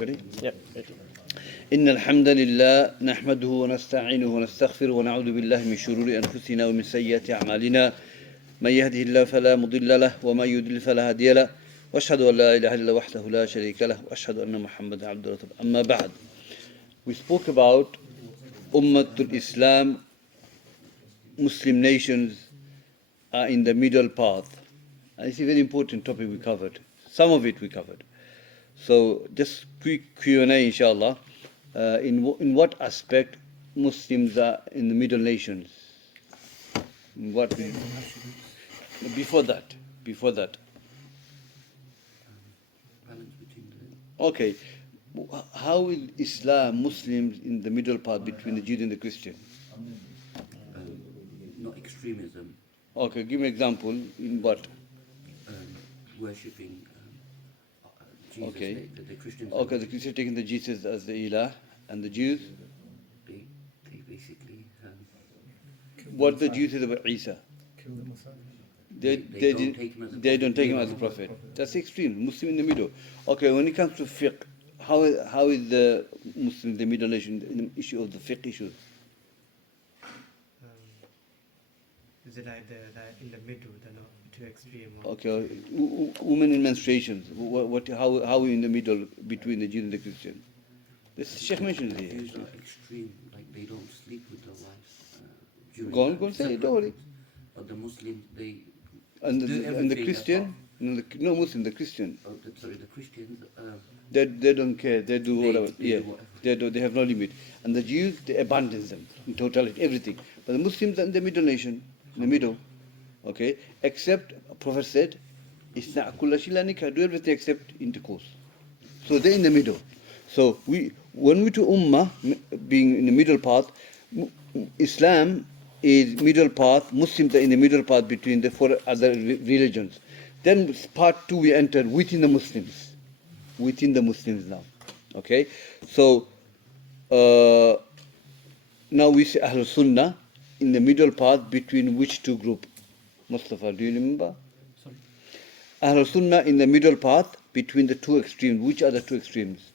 Ready? Yeah. إن الحمد لله نحمده ونستعينه ونستغفره ونعوذ بالله من شرور أنفسنا ومن سيئات أعمالنا من يهده الله فلا مضل له ومن يضلل فلا هادي له وأشهد أن لا إله إلا وحده لا شريك له وأشهد أن محمدا عبده ورسوله أما بعد. We spoke about Ummatul Islam. Muslim nations are in the middle path. And it's a very important topic we covered. Some of it we covered. So just quick Q&A inshallah. In what aspect Muslims are in the middle nations? In what before that. Okay. How is Islam, Muslims in the middle path between the Jews and the Christian? Not extremism. Okay, give me an example. In what? Worshipping Jesus. Okay. The Christians. Okay, the Christians taking the Jesus as the Ilah, and the Jews? They basically. What the Jews say about Isa? They don't take him as a prophet. That's extreme. Muslim in the middle. Okay, when it comes to fiqh, how is the Muslim, the middle nation, in the issue of the fiqh issues? Is it like they're in the middle, they're not too extreme? Okay, women in menstruations, how are we in the middle between the Jews and the Christian? This Sheikh mentioned The here. Jews are extreme, like they don't sleep with their wives. Go on, say it, don't worry. But the Muslims, they. And do the everything Christian? No Muslim, the Christian. The Christians. They don't care, they do whatever. They do whatever. They have no limit. And the Jews, they abandon them in totality, everything. But the Muslims are in the middle nation, in the middle. Okay? Except, Prophet said, Isna' kulla shay'in nikah, do everything except intercourse. So they're in the middle. So when we to Ummah, being in the middle path, Islam is middle path, Muslims are in the middle path between the four other religions. Then part 2 we enter within the Muslims. Within the Muslims now. Okay? So now we see Ahlul Sunnah in the middle path between which two groups? Mustafa, do you remember? Sorry. Ahlul Sunnah in the middle path between the two extremes. Which are the two extremes?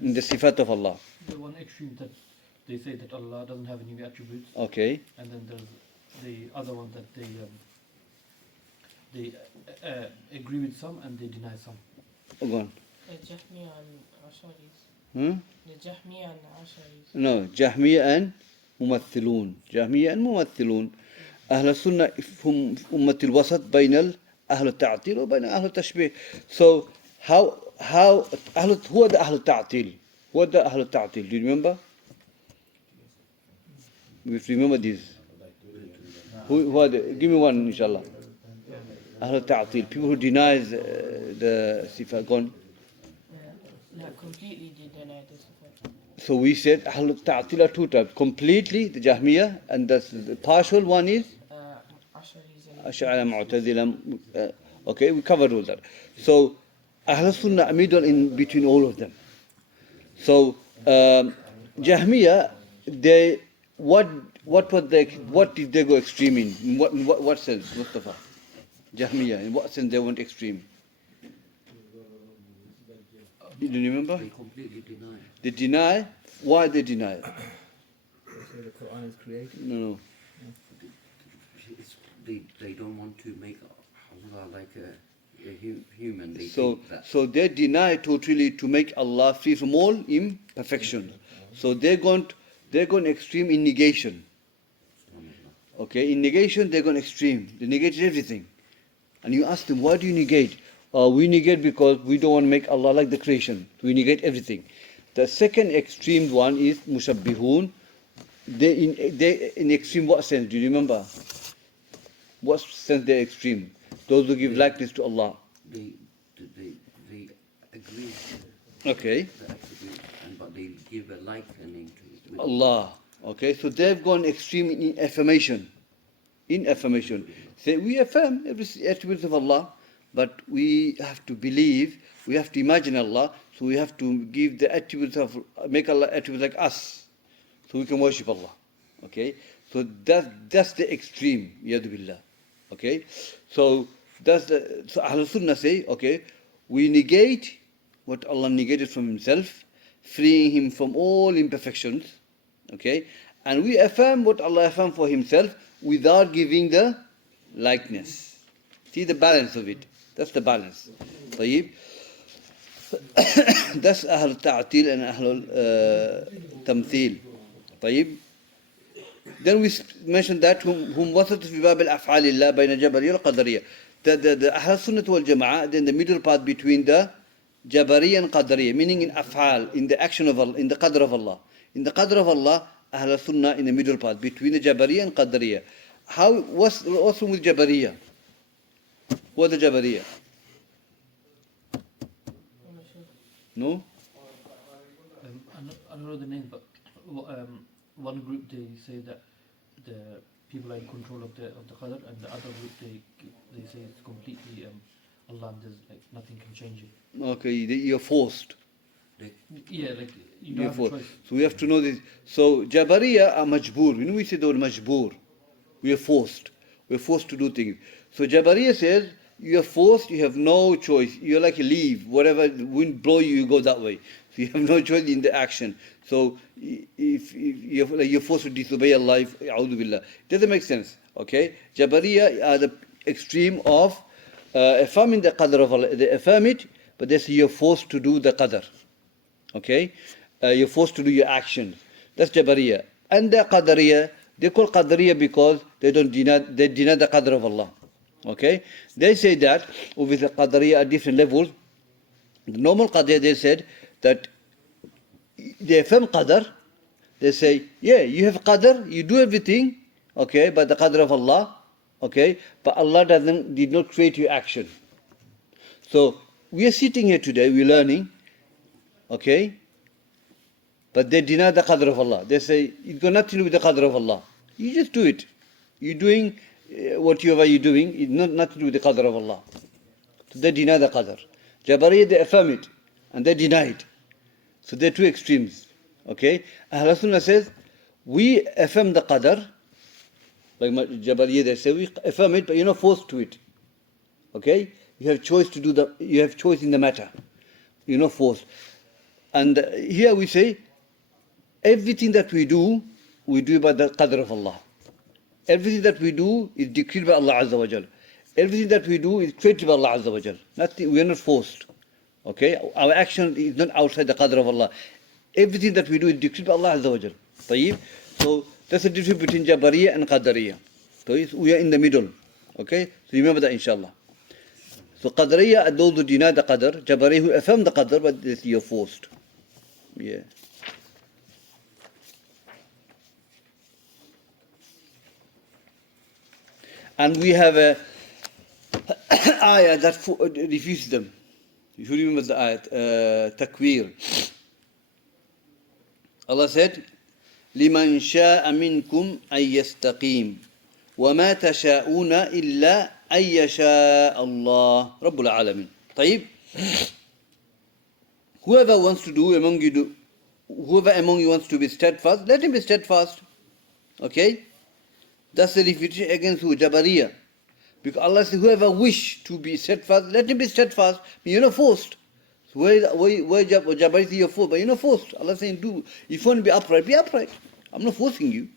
In the sifat of Allah. The one extreme that they say that Allah doesn't have any attributes. Okay. And then there's the other one that they agree with some and they deny some. Go on. The Jahmiyyah and Asharis. The Jahmiyyah and Asharis. No, Jahmiyyah and Mumathilun. Jahmiyyah and Mumathilun. Ahl Sunnah هم أمة الوسط بين أهل التعطيل وبين أهل التشبيه. So how who are the أهل التعطيل? Who are the أهل التعطيل? Do you remember? We have to remember this. Who are the? Give me one, inshallah. أهل التعطيل, people who denies the sifat. Gone. Not completely deny the Sifat. So we said Ahl al-Ta'til are two types. Completely, the Jahmiyyah, and the partial one is Asharis Ash'ari and Mu'tazila. Okay, we covered all that. So Ahl Sunnah are middle in between all of them. So Jahmiyyah, what did they go extreme in? In what sense, Mustafa? Jahmiyyah, in what sense they went extreme? You don't remember? They completely deny. They deny. Why they deny? So the Quran is created? No. They don't want to make Allah like a human. They So think that. so they deny totally to make Allah free from all imperfections. So they're going extreme in negation. Okay, in negation they're going extreme. They negate everything. And you ask them, why do you negate? We negate because we don't want to make Allah like the creation. We negate everything. The second extreme one is mushabbihun. They in extreme what sense? Do you remember? What sense they're extreme? Those who give likeness to Allah. They agree. Okay. The attribute, but they give a likening to with Allah. Okay, so they've gone extreme in affirmation. In affirmation. Say, we affirm every attribute of Allah, but we have to believe, we have to imagine Allah, so we have to give the attributes of, make Allah attributes like us, so we can worship Allah. Okay, so that's the extreme, yadu billah. Okay, so Ahl Sunnah say, okay, we negate what Allah negated from Himself, freeing Him from all imperfections. Okay? And we affirm what Allah affirmed for Himself without giving the likeness. See the balance of it. That's the balance. طيب. That's أهل التعطيل and أهل التمثيل. طيب. Then we mentioned that هم وسط في باب الأفعال الله بين الجبرية والقدرية. The أهل السنة والجماعة, then the middle part between the Jabariya and Qadariya, meaning in af'al, in the action of Allah, in the qadr of Allah. In the qadr of Allah, Ahl Sunnah in the middle part between the Jabariya and Qadariya. What's wrong with Jabariya? Who are the Jabariya? No? I don't know the name, but one group they say that the people are in control of the qadr, and the other group they say it's completely Allah, and there's like nothing can change it. Okay, you're forced. Yeah, like you don't You're have a forced. choice. So we have to know this. So Jabariya are majboor. We say the word majboor. We are forced. We're forced to do things. So Jabariya says you are forced. You have no choice. You're like a leaf. Whatever the wind blow you, you go that way. So you have no choice in the action. So if you're forced to disobey Allah, a'udhu billah. It doesn't make sense. Okay? Jabariya are the extreme of affirming the qadr of Allah. They affirm it, but they say you're forced to do the qadr. Okay? You're forced to do your actions. That's Jabariya. And the Qadariya, they call Qadariya because they deny the qadr of Allah. Okay? They say that with the Qadariya at different levels. The normal Qadariya, they said that they affirm qadr. They say, yeah, you have qadr, you do everything, okay, by the qadr of Allah. Okay, but Allah did not create your action. So we are sitting here today, we're learning, okay, but they deny the qadr of Allah. They say it's got nothing to do with the qadr of Allah. You just do it. You're doing whatever you're doing, it's nothing to do with the qadr of Allah. So they deny the qadr. Jabariya, they affirm it and they deny it. So they're two extremes. Okay, Ahl Sunnah says we affirm the qadr. Like Jabariya, they say we affirm it, but you're not forced to it. Okay? You have choice to do you have choice in the matter. You're not forced. And here we say, everything that we do by the qadr of Allah. Everything that we do is decreed by Allah Azza wa Jal. Everything that we do is created by Allah Azza wa Jal. We are not forced. Okay? Our action is not outside the qadr of Allah. Everything that we do is decreed by Allah Azza wa Jal. طيب? So that's the difference between Jabariya and Qadariya. So we are in the middle. Okay? So remember that inshallah. So Qadariya are those who deny the qadr. Jabariya who affirm the qadr, but you're forced. Yeah. And we have a ayah that refuses them. If you remember the ayat, Takwir. Allah said, لمن شاء منكم أن يستقيم وما تشاءون إلا أن يشاء الله رب العالمين. طيب. Whoever wants to do among you, whoever among you wants to be steadfast, let him be steadfast. Okay? That's the refutation against who? Jabariya. Because Allah says, whoever wish to be steadfast, let him be steadfast. But you're not forced. So where Jabariya you're forced, but you're not forced. Allah is saying, do. If you want to be upright, be upright. I'm not forcing you.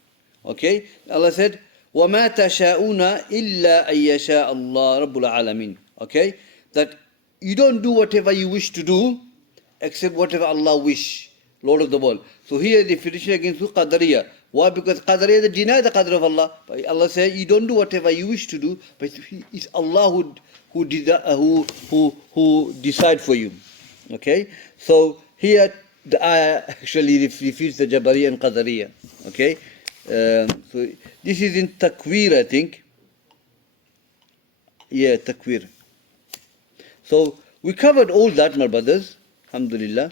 Okay? Allah said, وَمَا تَشَاءُونَ إِلَّا أَن يَشَاءَ اللَّهُ رَبُّ الْعَالَمِينَ. Okay? That you don't do whatever you wish to do, except whatever Allah wish, Lord of the world. So here the refutation against Qadariya. Why? Because Qadariya, they deny the qadr of Allah. But Allah says, you don't do whatever you wish to do, but it's Allah who decide for you. Okay? So here the ayah actually refutes the Jabariya and Qadariya. Okay? So this is in Takwir, I think. Yeah, Takwir. So we covered all that, my brothers. Alhamdulillah.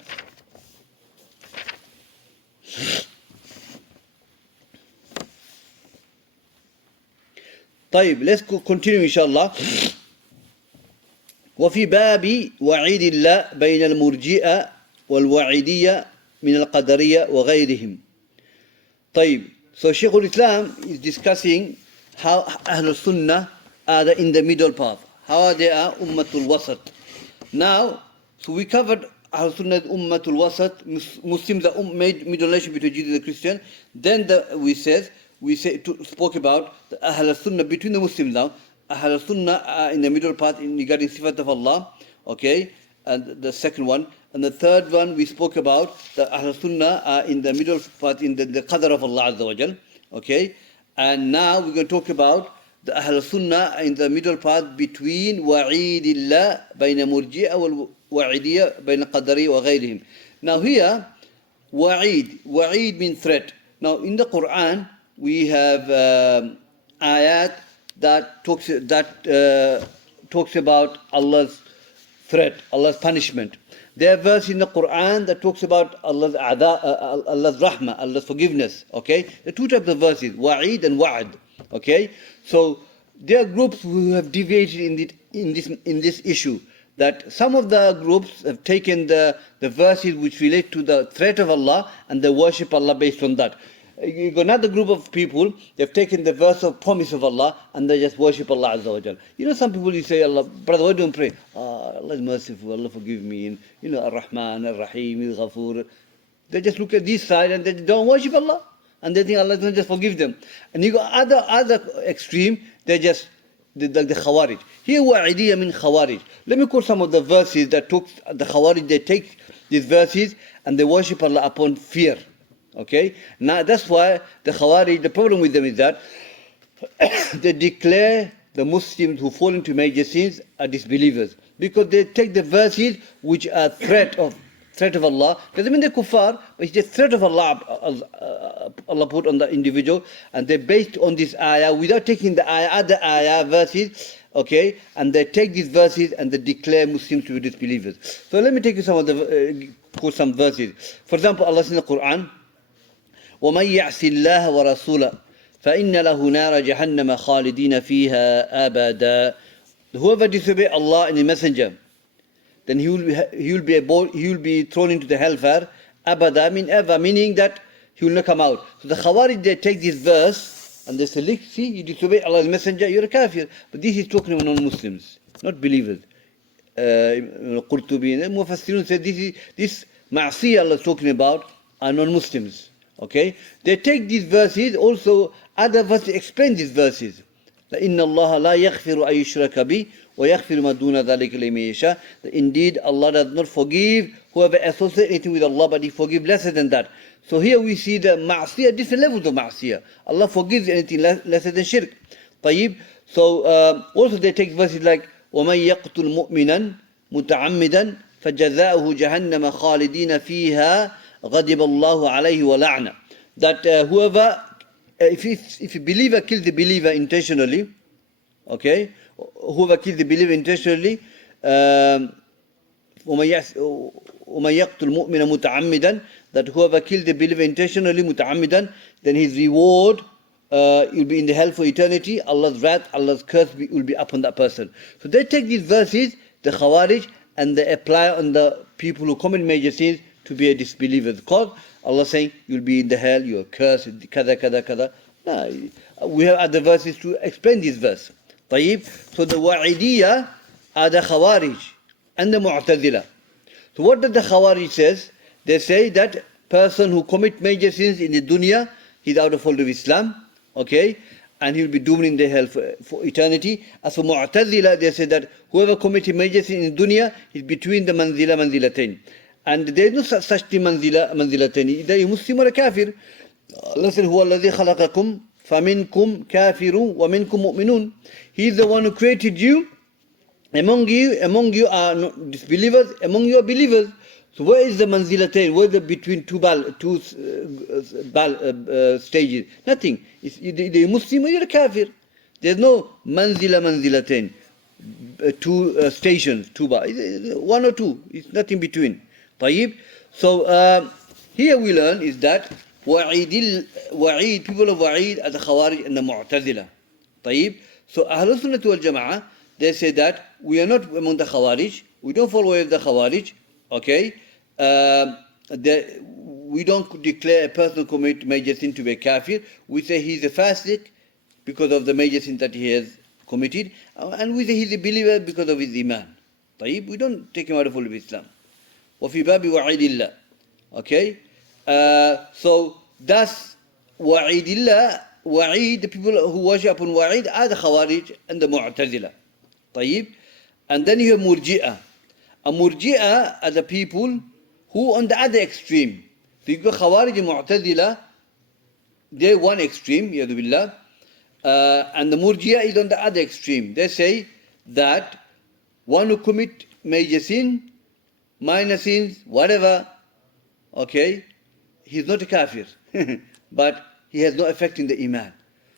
طيب, let's continue inshallah. وفي باب وعيد الله بين المرجئة والوعيدية من القدرية وغيرهم. طيب, so Shaykhul Islam is discussing how Ahlul Sunnah are in the middle path. How they are Ummatul Wasat. Now, so we covered Ahl Sunnah Ummatul Wasat, Muslims are middle nation between Jews and the Christian. Then spoke about the Ahl Sunnah between the Muslims now. Ahl Sunnah are in the middle part in regarding Sifat of Allah. Okay, and the second one. And the third one we spoke about, the Ahl Sunnah are in the middle part in the Qadr of Allah Azza wa Jal. Okay, and now we're going to talk about the Ahl Sunnah in the middle part between Wa'idillah bayna Murji'a wal Wa'idiyya bayna Qadari wa ghayrihim. Now here, Wa'id means threat. Now in the Quran, we have ayat that talks about Allah's threat, Allah's punishment. There are verses in the Quran that talks about Allah's rahmah, Allah's forgiveness. Okay, there are two types of verses, Wa'id and Wa'ad. Okay, so there are groups who have deviated in this issue. That some of the groups have taken the verses which relate to the threat of Allah and they worship Allah based on that. You got another group of people, they've taken the verse of promise of Allah and they just worship Allah Azza wa Jal. You know, some people you say, Allah, brother, why don't pray? Allah is merciful, Allah forgive me. And, you know, Ar-Rahman, Ar-Rahim, Al-Ghafur. They just look at this side and they don't worship Allah. And they think Allah is going to just forgive them. And you got other extreme, they just, the Khawarij. Here Wa'idiyya means Khawarij. Let me quote some of the verses that took the Khawarij, they take these verses and they worship Allah upon fear. Okay? Now that's why the Khawarij, the problem with them is that they declare the Muslims who fall into major sins are disbelievers. Because they take the verses which are threat of Allah. Doesn't mean they're kuffar, but it's just threat of Allah, Allah put on the individual, and they're based on this ayah without taking the other ayah verses, okay, and they take these verses and they declare Muslims to be disbelievers. So let me take you quote some verses. For example, Allah says in the Quran, وَمَنْ يَعْصِ اللَّهَ وَرَسُولَهُ فَإِنَّ لَهُ نَارَ جَهَنَّمَ خَالِدِينَ فِيهَا أَبَدًا. Whoever disobeys Allah and the Messenger, then he will be thrown into the hellfire, abada, ever, meaning that he will not come out. So the Khawarij, they take this verse and they say, look, see, you disobey Allah's Messenger, you're a kafir. But this is talking about non-Muslims, not believers. Qurtubi and Mufassirun said this ma'asiyah Allah is talking about are non-Muslims. Okay? They take these verses, also other verses explain these verses. إِنَّ اللَّهَ لَا يَغْفِرُ أَن يُشْرَكَ بِهِ وَيَغْفِرُ مَا دُونَ ذَلِكَ لِمَن يَشَاءُ. Indeed, Allah does not forgive whoever associates anything with Allah, but He forgives lesser than that. So here we see the ma'asiyah, different levels of ma'asiyah. Allah forgives anything lesser than shirk. طيب. So also they take verses like وَمَن يَقْتُلْ مُؤْمِنًا مُتَعَمِّدًا فَجَزَاؤُهُ جَهَنَّمَ خَالِدِينَ فِيهَا غَضِبَ اللَّهُ عَلَيْهِ وَلَعْنَهُ. That whoever, if a believer kills the believer intentionally, okay, whoever kills the believer intentionally, وَمَن يَقْتُلْ مُؤْمِنًا مُتَعَمِّدًا, that whoever kills the believer intentionally, مُتَعَمِّدًا, then his reward will be in the hell for eternity. Allah's wrath, Allah's curse will be upon that person. So they take these verses, the Khawarij, and they apply on the people who commit major sins to be a disbeliever. Because Allah saying, you'll be in the hell, you're cursed, kada, kada, kada. No, we have other verses to explain this verse. طيب. So the Wa'idiyya are the Khawarij and the Mu'tazila. So what does the Khawarij says? They say that person who commit major sins in the dunya, he's out of fold of Islam, okay, and he'll be doomed in the hell for eternity. As for Mu'tazila, they say that whoever commits major sin in the dunya is between the manzilatain. And there is no such thing manzilatain. Either a Muslim or a kafir. Allah said, هُوَ الَّذِي خَلَقَكُمْ فَمِنْكُمْ كَافِرٌ وَمِنْكُمْ مُؤْمِنُونَ. He is the one who created you. Among you are disbelievers, among you are believers. So where is the manzilatain? Where is the between two stages? Nothing. It's either a Muslim or you're a kafir. There's no manzilatain. Two stations, one or two. It's nothing between. طيب. So here we learn is that Wa'id, people of Wa'id are the Khawarij and the Mu'tazila. طيب. So Ahlul Sunnah wal Jama'ah, they say that we are not among the Khawarij, we don't follow way of the Khawarij, okay? We don't declare a person who commits major sin to be a kafir. We say he's a fasik because of the major sin that he has committed, and we say he's a believer because of his iman. طيب. We don't take him out of full of Islam. وفي باب وعيد الله. Okay, so that's وعيد الله. Wa'id, the people who worship on Wa'id are the Khawarij and the Mu'tazila. طيب. And then you have Murji'ah. A Murji'ah are the people who on the other extreme. So you go Khawarij and Mu'tazila, they're one extreme, Yadu Billah. And the Murji'ah is on the other extreme. They say that one who commit major sin, minor sins, whatever, okay, he's not a kafir. But he has no effect in the Iman.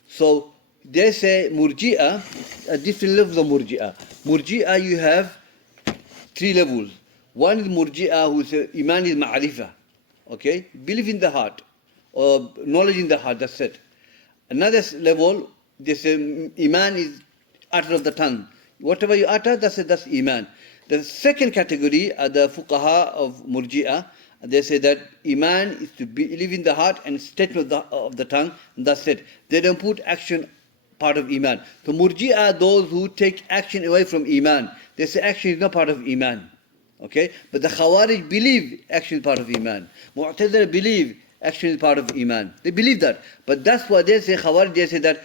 So they say Murji'ah, a different level of Murji'ah. Murji'ah, you have three levels. One is Murji'ah, who says Iman is Ma'arifah. Okay? Belief in the heart, or knowledge in the heart, that's it. Another level, they say Iman is utter of the tongue. Whatever you utter, that's Iman. The second category are the Fuqaha of Murji'ah. They say that Iman is to believe in the heart and statement of the tongue, and that's it. They don't put action part of Iman. So Murji'ah are those who take action away from Iman. They say action is not part of Iman. Okay? But the Khawarij believe action is part of Iman. Mu'tazila believe action is part of Iman. They believe that. But that's why they say, Khawarij, they say that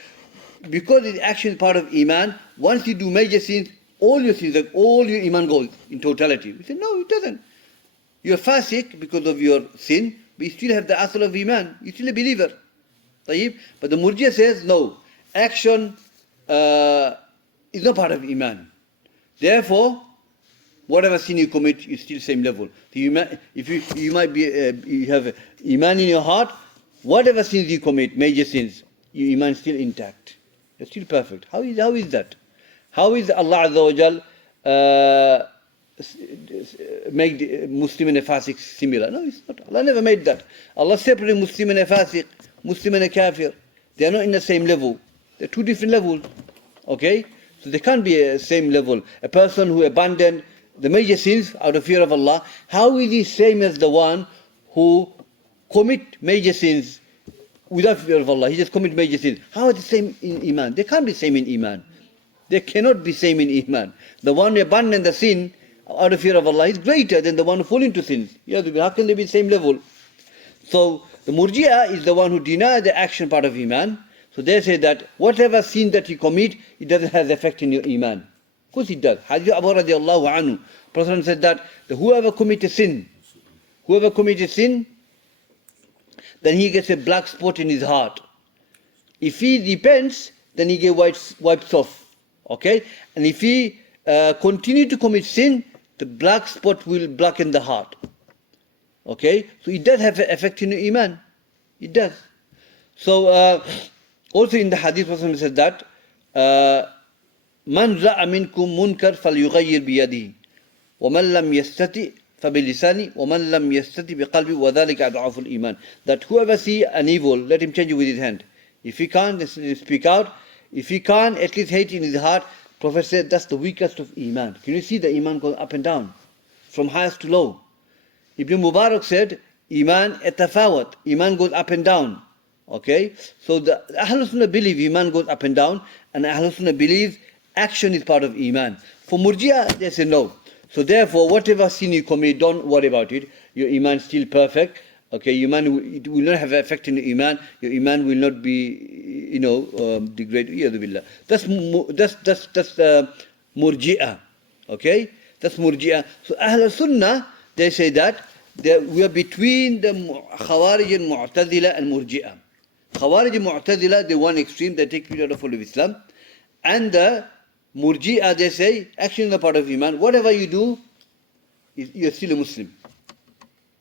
because the action is part of Iman, once you do major sins, all your sins, like all your Iman goes in totality. We say, no, it doesn't. You're fasik because of your sin, but you still have the asl of Iman. You're still a believer. طيب? But the Murji'ah says, no, action is not part of Iman. Therefore, whatever sin you commit, you still same level. So you have Iman in your heart, whatever sins you commit, major sins, your Iman is still intact. You're still perfect. How is that? How is Allah Azza wa Jal make the Muslim and a Fasiq similar? No, it's not. Allah never made that. Allah separated Muslim and a Fasiq, Muslim and a Kafir. They are not in the same level. They're two different levels. Okay? So they can't be a same level. A person who abandoned the major sins out of fear of Allah, how is he same as the one who commit major sins without fear of Allah? He just commit major sins. How are they same in Iman? They can't be same in Iman. They cannot be same in Iman. The one who abandoned the sin out of fear of Allah is greater than the one who fall into sins. How can they be same level? So the Murji'ah is the one who deny the action part of Iman. So they say that whatever sin that you commit, it doesn't have effect in your Iman. Of course it does. Hadith Abu radiallahu anhu, Prophet said that whoever commits sin, then he gets a black spot in his heart. If he repents, then he gets wiped off. Okay? And if he continue to commit sin, the black spot will blacken the heart. Okay? So it does have an effect in your Iman. It does. So also in the hadith, Prophet said that من رأى منكم منكر فليغير بيده ومن لم يستطع فبلسانه ومن لم يستطع بقلبه وذلك أضعف الإيمان. That whoever see an evil, let him change it with his hand. If he can't, then speak out. If he can't, at least hate in his heart. Prophet said that's the weakest of Iman. Can you see the Iman goes up and down, from highest to low? Ibn Mubarak said, Iman etafawat. Iman goes up and down. Okay? So the Ahlul Sunnah believe Iman goes up and down, and Ahlul Sunnah believes action is part of Iman. For Murji'ah, they say no. So therefore, whatever sin you commit, don't worry about it. Your Iman is still perfect. Okay, Iman, it will not have an effect in your Iman. Your Iman will not be, degraded. That's Murji'ah. Okay? That's Murji'ah. So Ahlul Sunnah, they say that we are between the Khawarij and Mu'tazila and Murji'ah. Khawarij and Mu'tazila, the one extreme, they take people out of full of Islam. And the Murji'ah, they say, action is a part of Iman. Whatever you do, you're still a Muslim.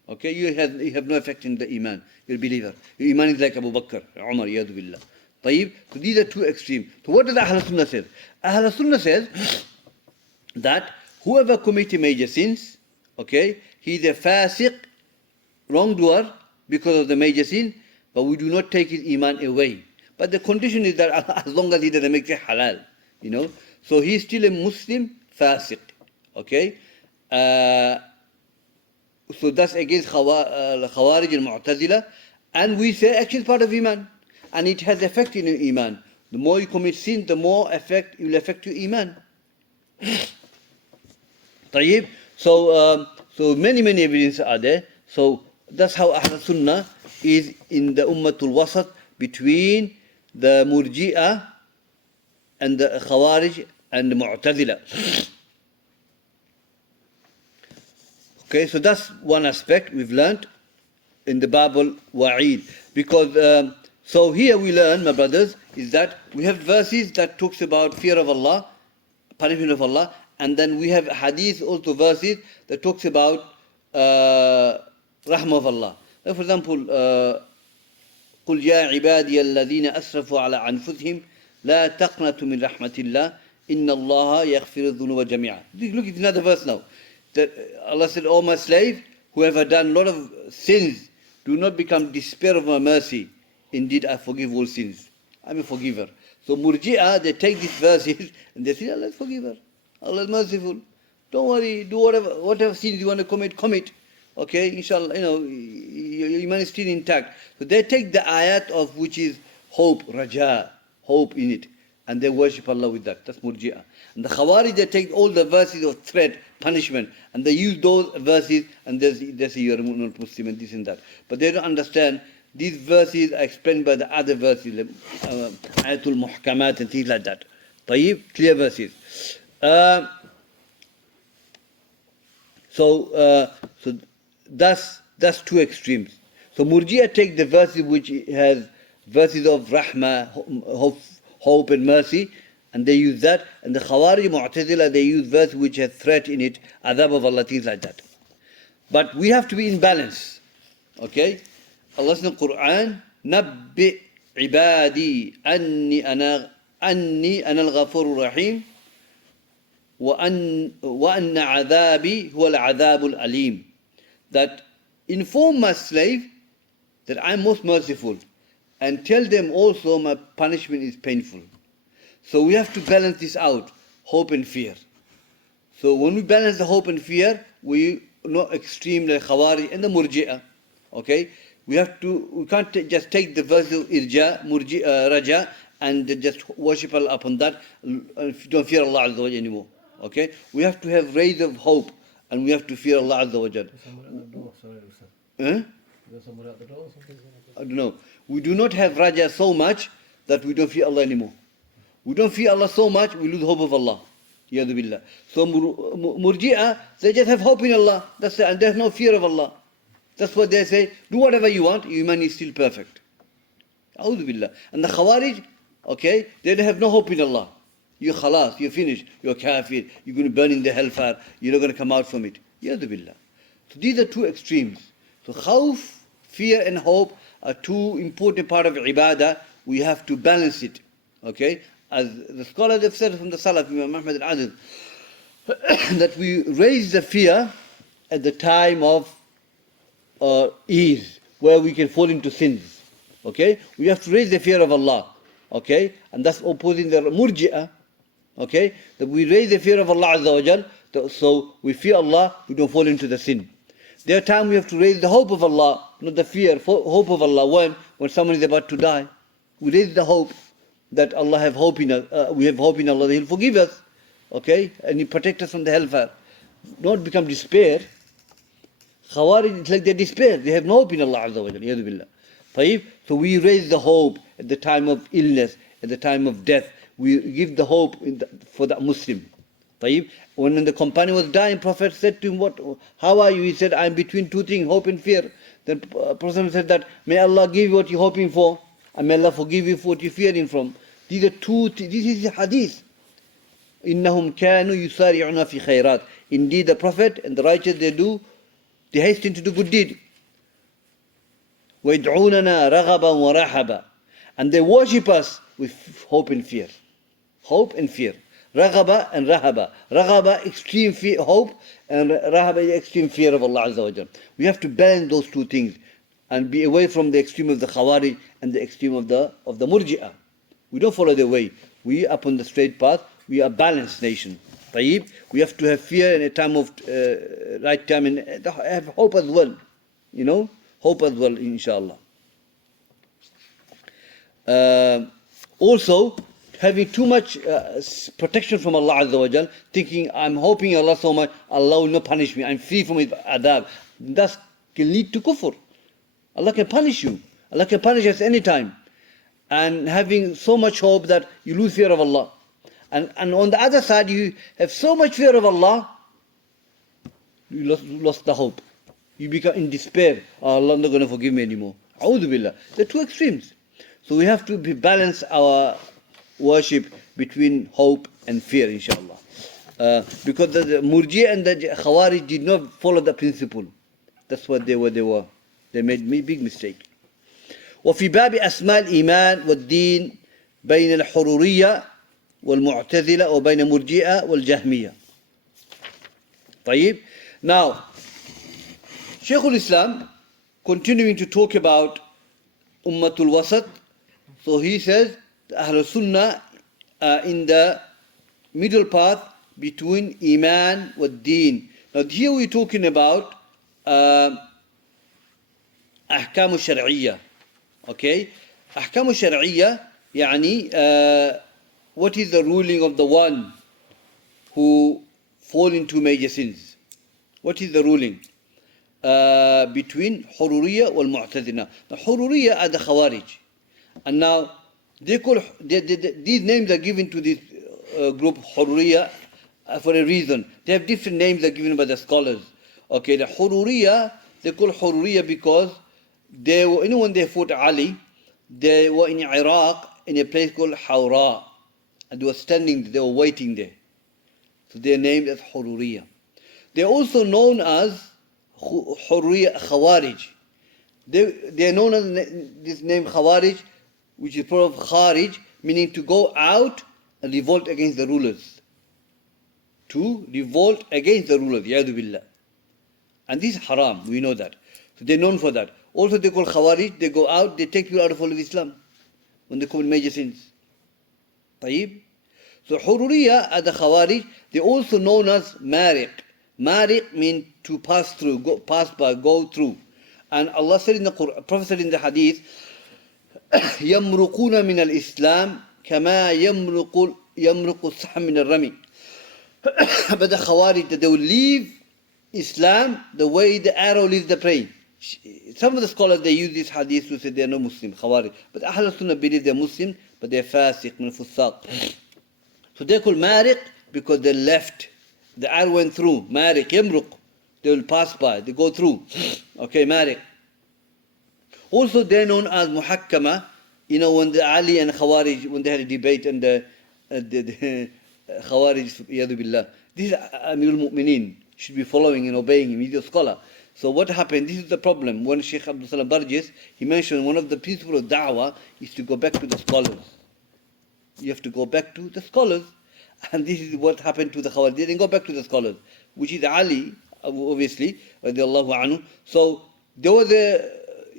Okay, you have no effect in the Iman. You're a believer. Your Iman is like Abu Bakr, Umar, Yadu Billah. طيب? So these are two extremes. So what does Ahlul Sunnah say? Ahlul Sunnah says that whoever commits major sins, okay, he is a fasiq, wrongdoer because of the major sin, but we do not take his Iman away. But the condition is that as long as he doesn't make it halal, so he is still a Muslim fasiq. Okay? So that's against Khawarij and Mu'tazila. And we say action is part of Iman. And it has effect in your Iman. The more you commit sin, the more it will affect your Iman. طيب. So So many evidences are there. So that's how Ahl Sunnah is in the Ummatul Wasat between the Murji'ah and the Khawarij and the Mu'tazila. Okay, so that's one aspect we've learned in the Babul Wa'id. Because, so here we learn, my brothers, is that we have verses that talks about fear of Allah, punishment of Allah, and then we have hadith, also verses that talks about rahmah of Allah. Like for example, قُلْ يَا عِبَادِيَ الَّذِينَ أَسْرَفُوا عَلَىٰ أَنفُسِهِمْ لَا تَقْنَطُوا مِنْ رَحْمَةِ اللَّهِ إِنَّ اللَّهَ يَغْفِرُ الذُّنُوبَ جَمِيعًا. Look, it's another verse now. That Allah said, "O my slave, who have done a lot of sins, do not become despair of my mercy. Indeed, I forgive all sins. I'm a forgiver." So Murji'ah, they take these verses and they say, Allah is forgiver. Allah is merciful. Don't worry, do whatever sins you want to commit. Okay, inshallah, your iman is still intact. So they take the ayat of which is hope, raja, hope in it, and they worship Allah with that. That's Murji'ah. And the Khawarij, they take all the verses of threat, punishment, and they use those verses and they say you're not Muslim and this and that. But they don't understand these verses are explained by the other verses, Ayatul Muhkamat and things like that. Tayyib, clear verses. So that's two extremes. So Murji'ah take the verses which has verses of rahmah, hope and mercy, and they use that. And the Khawarij, Mu'tazila, they use verse which has threat in it, adhab of Allah, things like that. But we have to be in balance. Okay? Allah says in the Quran, نَبِّئْ عِبَادِي أَنِّي أَنَا الْغَفُورُ الرَّحِيمُ وَأَنَّ عَذَابِي هُوَ الْعَذَابُ الْأَلِيمُ. That inform my slave that I'm most merciful, and tell them also my punishment is painful. So we have to balance this out, hope and fear. So when we balance the hope and fear, we not extreme like Khawarij and the Murji'ah. Okay? We can't just take the verse of Irja, Raja, and just worship Allah upon that, don't fear Allah Azza wa Jalla anymore. Okay? We have to have rays of hope, and we have to fear Allah Azza wa Jalla. I don't know. We do not have Raja so much that we don't fear Allah anymore. We don't fear Allah so much, we lose hope of Allah. Yadu billah. So Murji'ah, they just have hope in Allah. That's it, and there's no fear of Allah. That's what they say. Do whatever you want, your iman is still perfect. A'udhu billah. And the Khawarij, okay, they have no hope in Allah. You're khalas, you're finished, you're kafir, you're going to burn in the hellfire, you're not going to come out from it. Yadu billah. So these are two extremes. So khawf, fear and hope are two important part of ibadah. We have to balance it. Okay? As the scholars have said from the Salaf, Imam Ahmad al-Adil, that we raise the fear at the time of ease, where we can fall into sins. Okay? We have to raise the fear of Allah. Okay? And that's opposing the Murji'ah. Okay? That we raise the fear of Allah Azza wa Jal, so we fear Allah, we don't fall into the sin. There are times we have to raise the hope of Allah, not the fear, hope of Allah. When someone is about to die, we raise the hope that Allah have hope in us. We have hope in Allah that He'll forgive us, okay, and He protect us from the hellfire. Not become despair. Khawarij, it's like they despair. They have no hope in Allah Azza wa Jalla. Yadu billah. Tayyib. So we raise the hope at the time of illness, at the time of death. We give the hope for the Muslim. Tayyib. When the companion was dying, Prophet said to him, how are you? He said, I'm between two things, hope and fear. Then Prophet said that, may Allah give you what you're hoping for, and may Allah forgive you for what you're fearing from. These are two, this is the hadith. إِنَّهُمْ كَانُوا يُسَارِعُونَ فِي خَيْرَاتٍ. Indeed, the Prophet and the righteous, they hasten to do good deed. وَيَدْعُونَنَا رَغَبًا وَرَحَبًا. And they worship us with hope and fear. Hope and fear. Raghaba and Rahaba. Raghaba, extreme fear, hope, and Rahaba, extreme fear of Allah Azza wa Jalla. We have to balance those two things and be away from the extreme of the Khawarij and the extreme of the Murji'ah. We don't follow their way. We are upon the straight path. We are a balanced nation. Tayyib. We have to have fear in a time of right time and have hope as well. Hope as well, inshallah. Also, having too much protection from Allah Azza wa Jal, thinking I'm hoping Allah so much, Allah will not punish me, I'm free from His adab. That can lead to kufr. Allah can punish you. Allah can punish us anytime. And having so much hope that you lose fear of Allah. And on the other side, you have so much fear of Allah, you lost the hope. You become in despair. Oh, Allah is not going to forgive me anymore. A'udhu billah. They're two extremes. So we have to balance our worship between hope and fear, inshallah. Because the Murji and the Khawarij did not follow the principle. That's what they were. They made a big mistake. وفي باب أسماء الإيمان والدين بين الحرورية والمعتزلة وبين المرجئة والجهمية. طيب. Now, Shaykhul Islam, continuing to talk about Ummatul Wasat, so he says, Ahlul Sunnah in the middle path between Iman and Deen. Now here we're talking about Ahkam al-Shar'iyyah. Okay? Ahkam al-Shar'iyyah, يعني, what is the ruling of the one who fall into major sins? What is the ruling? Between Hururiyya wal Mu'tazila. The Hururiyya are the Khawarij. And now, they call these names are given to this group Hururiyya for a reason. They have different names that are given by the scholars. Okay, the Hururiyya, they call Hururiyya because they were, when they fought Ali, they were in Iraq in a place called Hawra. And they were standing, they were waiting there. So they are named as Hururiyya. They are also known as Hururiyya Khawarij. They are known as this name Khawarij, which is plural of Kharij, meaning to go out and revolt against the rulers. To revolt against the rulers, Yadu Billah. And this is haram, we know that. So they're known for that. Also they call Khawarij, they go out, they take people out of all of Islam when they commit major sins. Tayyib. So Hururiyya are the Khawarij, they're also known as Mariq. Mariq means to pass through, pass by, go through. And Allah said in the Quran, Prophet said in the Hadith, يَمْرُقُونَ مِنَ الْإِسْلَامِ كَمَا يَمْرُقُ السَّحْمِ مِنَ الرَّمِي. But the Khawarij, they will leave Islam the way the arrow leaves the prey. Some of the scholars, they use this hadith to say they are no Muslim, Khawarij. But Ahlul Sunnah believe they are Muslim, but they are fasiq, min fusaq. So they call Mariq because they left. The arrow went through. Mariq, Yamruq. They will pass by, they go through. Okay, Mariq. Also they're known as Muhakkama. When the Ali and Khawarij, when they had a debate and the Khawarij, Yadu Billah. This is Amirul Mu'mineen. Should be following and obeying him. He's a scholar. So what happened? This is the problem. When Shaykh Abdul Salam Barjis, he mentioned one of the principles of da'wah is to go back to the scholars. You have to go back to the scholars. And this is what happened to the Khawarij. They didn't go back to the scholars, which is Ali, obviously, radiallahu anhu. So there was a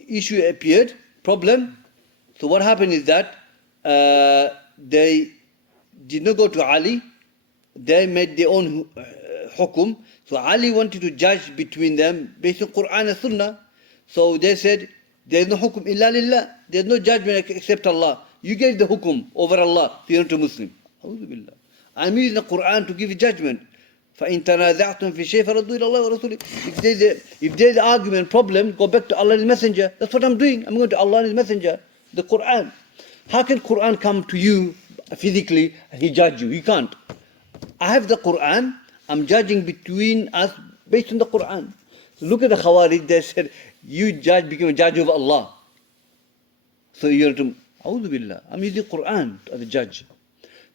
issue appeared, problem. So what happened is that they did not go to Ali. They made their own hukum. So Ali wanted to judge between them based on Quran and Sunnah. So they said, there is no hukum illa lillah. There is no judgment except Allah. You gave the hukum over Allah, so you're not a Muslim. A'udhu billah. I'm using the Quran to give a judgment. فَإِن تَنَازَعْتُمْ فِي شَيْءٍ فَرَدُّوا إِلَى اللَّهِ وَرَسُولِهِ. If there's an argument, problem, go back to Allah and His Messenger. That's what I'm doing. I'm going to Allah and His Messenger. The Quran. How can Quran come to you physically and He judge you? He can't. I have the Quran. I'm judging between us based on the Quran. So look at the Khawarij. They said, you judge, become a judge of Allah. So you're to, A'udhu Billah. I'm using Quran as a judge.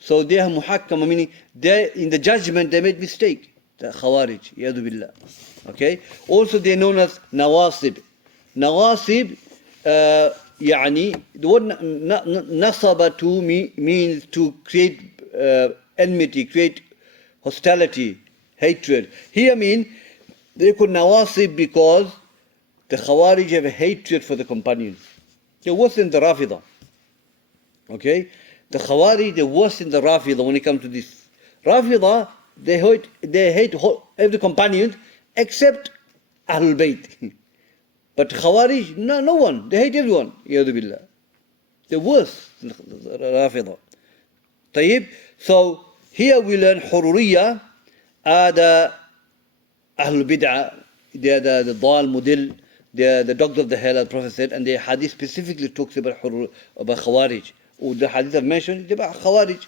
So they are muhakkama, meaning they in the judgment they made mistake. The Khawarij, Yadu Billah. Okay? Also they are known as Nawasib. Nawasib, the word nasaba to means to create enmity, create hostility, hatred. Here they call Nawasib because the Khawarij have a hatred for the companions. They're worse than the Rafidah. Okay? The Khawarij, they're worse than the Rafidah when it comes to this. Rafidah, they hate every companion except Ahlul Bayt. But Khawarij, no one. They hate everyone. Yadu Billah. They're worse than the Rafidah. طيب. So here we learn Hururiyya are the Ahlul Bid'ah, they are the Dal Mudil, they are the dogs of the hell, as the Prophet said, and the hadith specifically talks about Khawarij. Or the hadith I've mentioned is about Khawarij.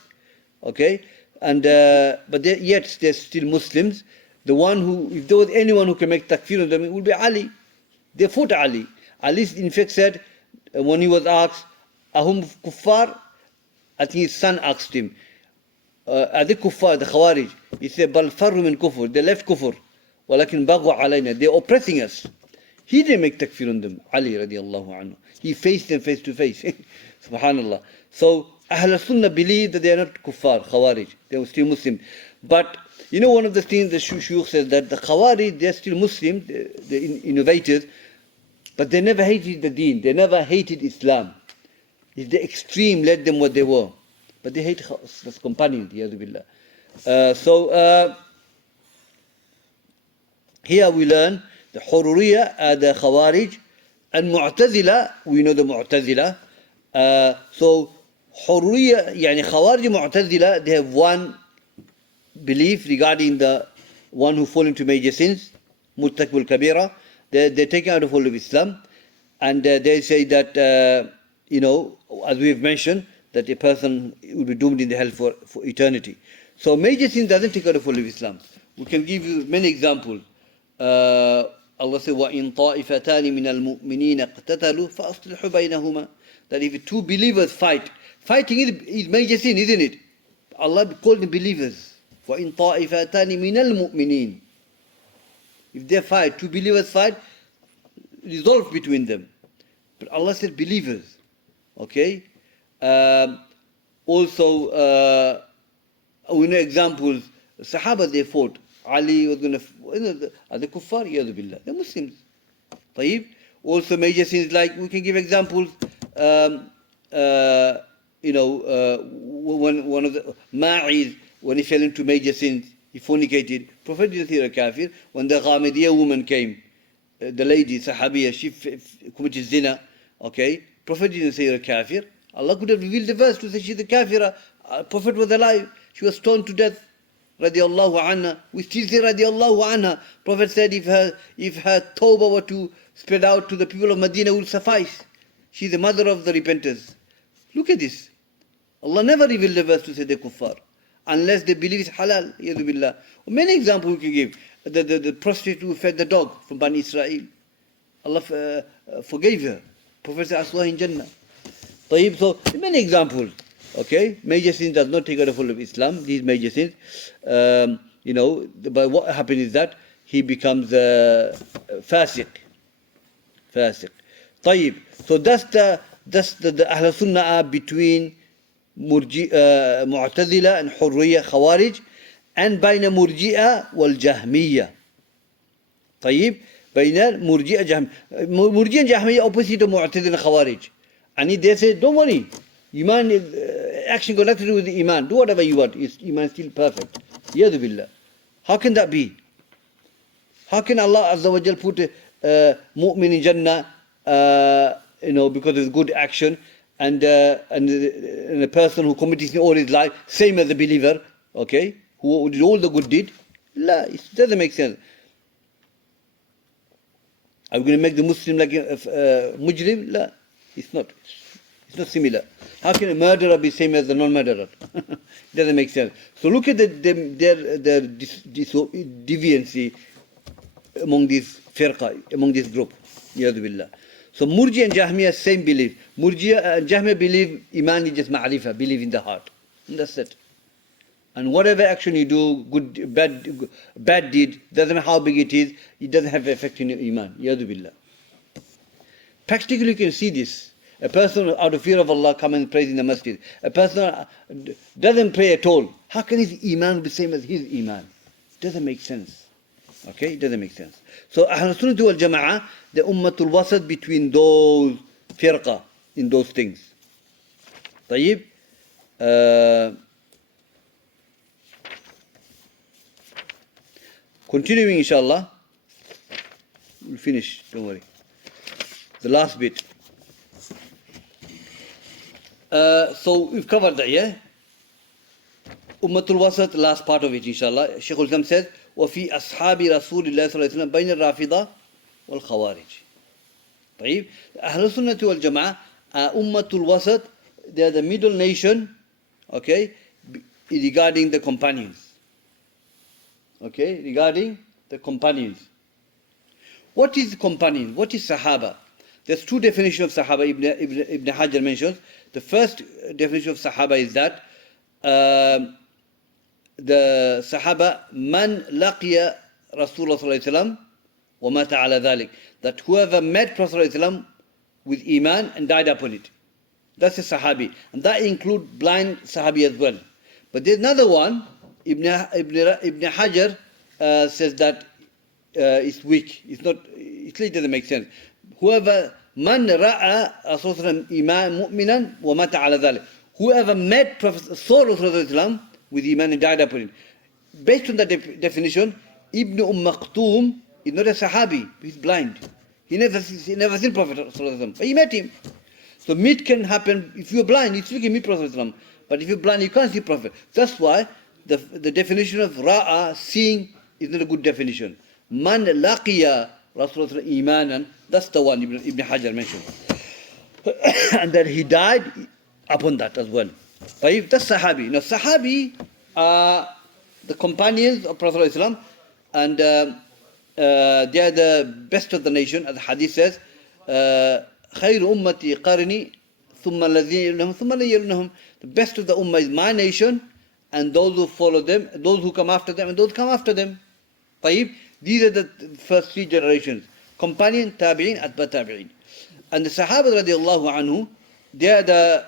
Okay? And but yet they're still Muslims. The one who, if there was anyone who can make takfir of them, it would be Ali. They fought Ali. Ali in fact said, when he was asked, Ahum kuffar? I think his son asked him, are they kuffar, the Khawarij? He said, Bal farru min kufur. They left kufur. Walakin baghu alayna. They're oppressing us. He didn't make takfir on them, Ali radiallahu anhu. He faced them face to face. Subhanallah. So, Ahl Sunnah believe that they are not kuffar, Khawarij. They were still Muslim. But, you know, one of the things the Shuyukh says that the Khawarij, they're still Muslim, they're innovators, but they never hated the deen. They never hated Islam. If the extreme led them what they were. But they hate the companions, yadu billah. So, here we learn the Hururiyya are the Khawarij, and Mu'tazila, we know the Mu'tazila. So, Hururiyya, yani Khawarij Mu'tazila, they have one belief regarding the one who fall into major sins, Murtakibul Kabira. They're taken out of all of Islam, and they say that, you know, as we have mentioned, that a person will be doomed in the hell for eternity. So major sin doesn't take out of all of Islam. We can give you many examples. Allah says, وَإِن طَائِفَتَانِ مِنَ الْمُؤْمِنِينَ اقْتَتَلُوا فَأَصْلِحُوا بَيْنَهُمَا. That if two believers fight, fighting is major sin, isn't it? Allah called them believers. وَإِن طَائِفَتَانِ مِنَ الْمُؤْمِنِينَ. If they fight, two believers fight, resolve between them. But Allah said believers. Okay? Also, we know examples. Sahaba, they fought. Ali was going to, are they kuffar? Yadu billah. They're Muslims. طيب. Also major sins, like we can give examples. You know, one of the Ma'iz, when he fell into major sins, he fornicated. Prophet didn't say a kafir. When the Ghamidiyya woman came, the lady, Sahabiya, she committed zina. Okay? Prophet didn't say a kafir. Allah could have revealed the verse to say she's a kafira. Prophet was alive. She was stoned to death. Radiallahu anha. We still say radiallahu anha. Prophet said if her tawbah were to spread out to the people of Medina, will suffice. She's the mother of the repenters. Look at this. Allah never revealed the verse to say they're kuffar, unless they believe it's halal. Yadu billah. Many examples we can give. The prostitute who fed the dog from Bani Israel. Allah forgave her. Prophet said, Aswah in Jannah. طيب, so many examples. Okay, major sins does not take out the full of Islam. These major sins, you know, but what happens is that he becomes fasiq. طيب, so that's the Ahl Sunnah are between Mu'tazila and Hurriyya Khawarij, and بين مرجئة والجهمية. طيب, بين مرجئة جهمية. مرجئة جهمية opposite of Mu'tazila and Khawarij. And they say, don't worry, Iman action got nothing to do with the Iman. Do whatever you want. Iman is still perfect. Yadu billah. How can that be? How can Allah Azza wa Jal put a mu'min in Jannah, you know, because of good action, and a person who committed sin all his life, same as the believer, okay, who did all the good deed? La, it doesn't make sense. Are we going to make the Muslim like a mujrim? La, it's not. It's not similar. How can a murderer be same as a non-murderer? It doesn't make sense. So look at their deviancy among this firqa, among this group. Yadu billah. So Murji and Jahmiya, same belief. Murji and Jahmiya believe Iman is just ma'rifah, believe in the heart. And that's it. And whatever action you do, good, bad deed, doesn't matter how big it doesn't have effect in your Iman. Yadu billah. Practically you can see this. A person out of fear of Allah come and prays in the masjid. A person doesn't pray at all. How can his Iman be the same as his Iman? It doesn't make sense. Okay, it doesn't make sense. So Ahl Sunnah wal Jama'ah, the Ummatul Wasat between those firqa in those things. طيب. Continuing inshallah. We'll finish, don't worry. The last bit. So we've covered that, yeah? Ummatul Wasat, last part of it, inshallah. Shaykhul Islam says, وَفِي أَصْحَابِ رَسُولِ اللَّهِ صلى الله عليه وسلم بين الرافضة والخوارج. طيب. Ahlul Sunnah wal Jama'ah are Ummatul Wasat. They are the middle nation, okay, regarding the companions. Okay, regarding the companions. What is companion? What is Sahaba? There's two definitions of Sahaba Ibn Hajar mentions. The first definition of Sahaba is that the Sahaba man laqiya Rasulullah sallallahu alaihi wasallam wa mata ala dhalik. That whoever met Prophet sallallahu alaihi wasallam with iman and died upon it. That's a Sahabi. And that includes blind Sahabi as well. But there's another one, Ibn Hajar says that it's weak. It's not, it doesn't make sense. Whoever man ra'a Rasulullah iman mu'minan wa mata ala dhalik. Whoever met Prophet saw Rasulullah with iman and died upon it. Based on that definition, Ibn Maktoum is not a Sahabi. He's blind. He never seen Prophet ﷺ, but he met him. So meet can happen if you're blind. You still can meet Prophet ﷺ. But if you're blind, you can't see Prophet. That's why the definition of ra'a, seeing, is not a good definition. Man laqiya Rasulullah imanan, that's the one Ibn Hajar mentioned. And that he died upon that as well. Right? That's Sahabi. Now Sahabi are the companions of Prophet ﷺ, and they are the best of the nation, as the hadith says, خير أمتي قرني ثم الذين يلونهم ثم الذين يلونهم. The best of the ummah is my nation, and those who follow them, those who come after them, and those who come after them. طيب. These are the first three generations. Companion, tabi'in, atba tabi'in. And the Sahaba radiallahu anhu, they are the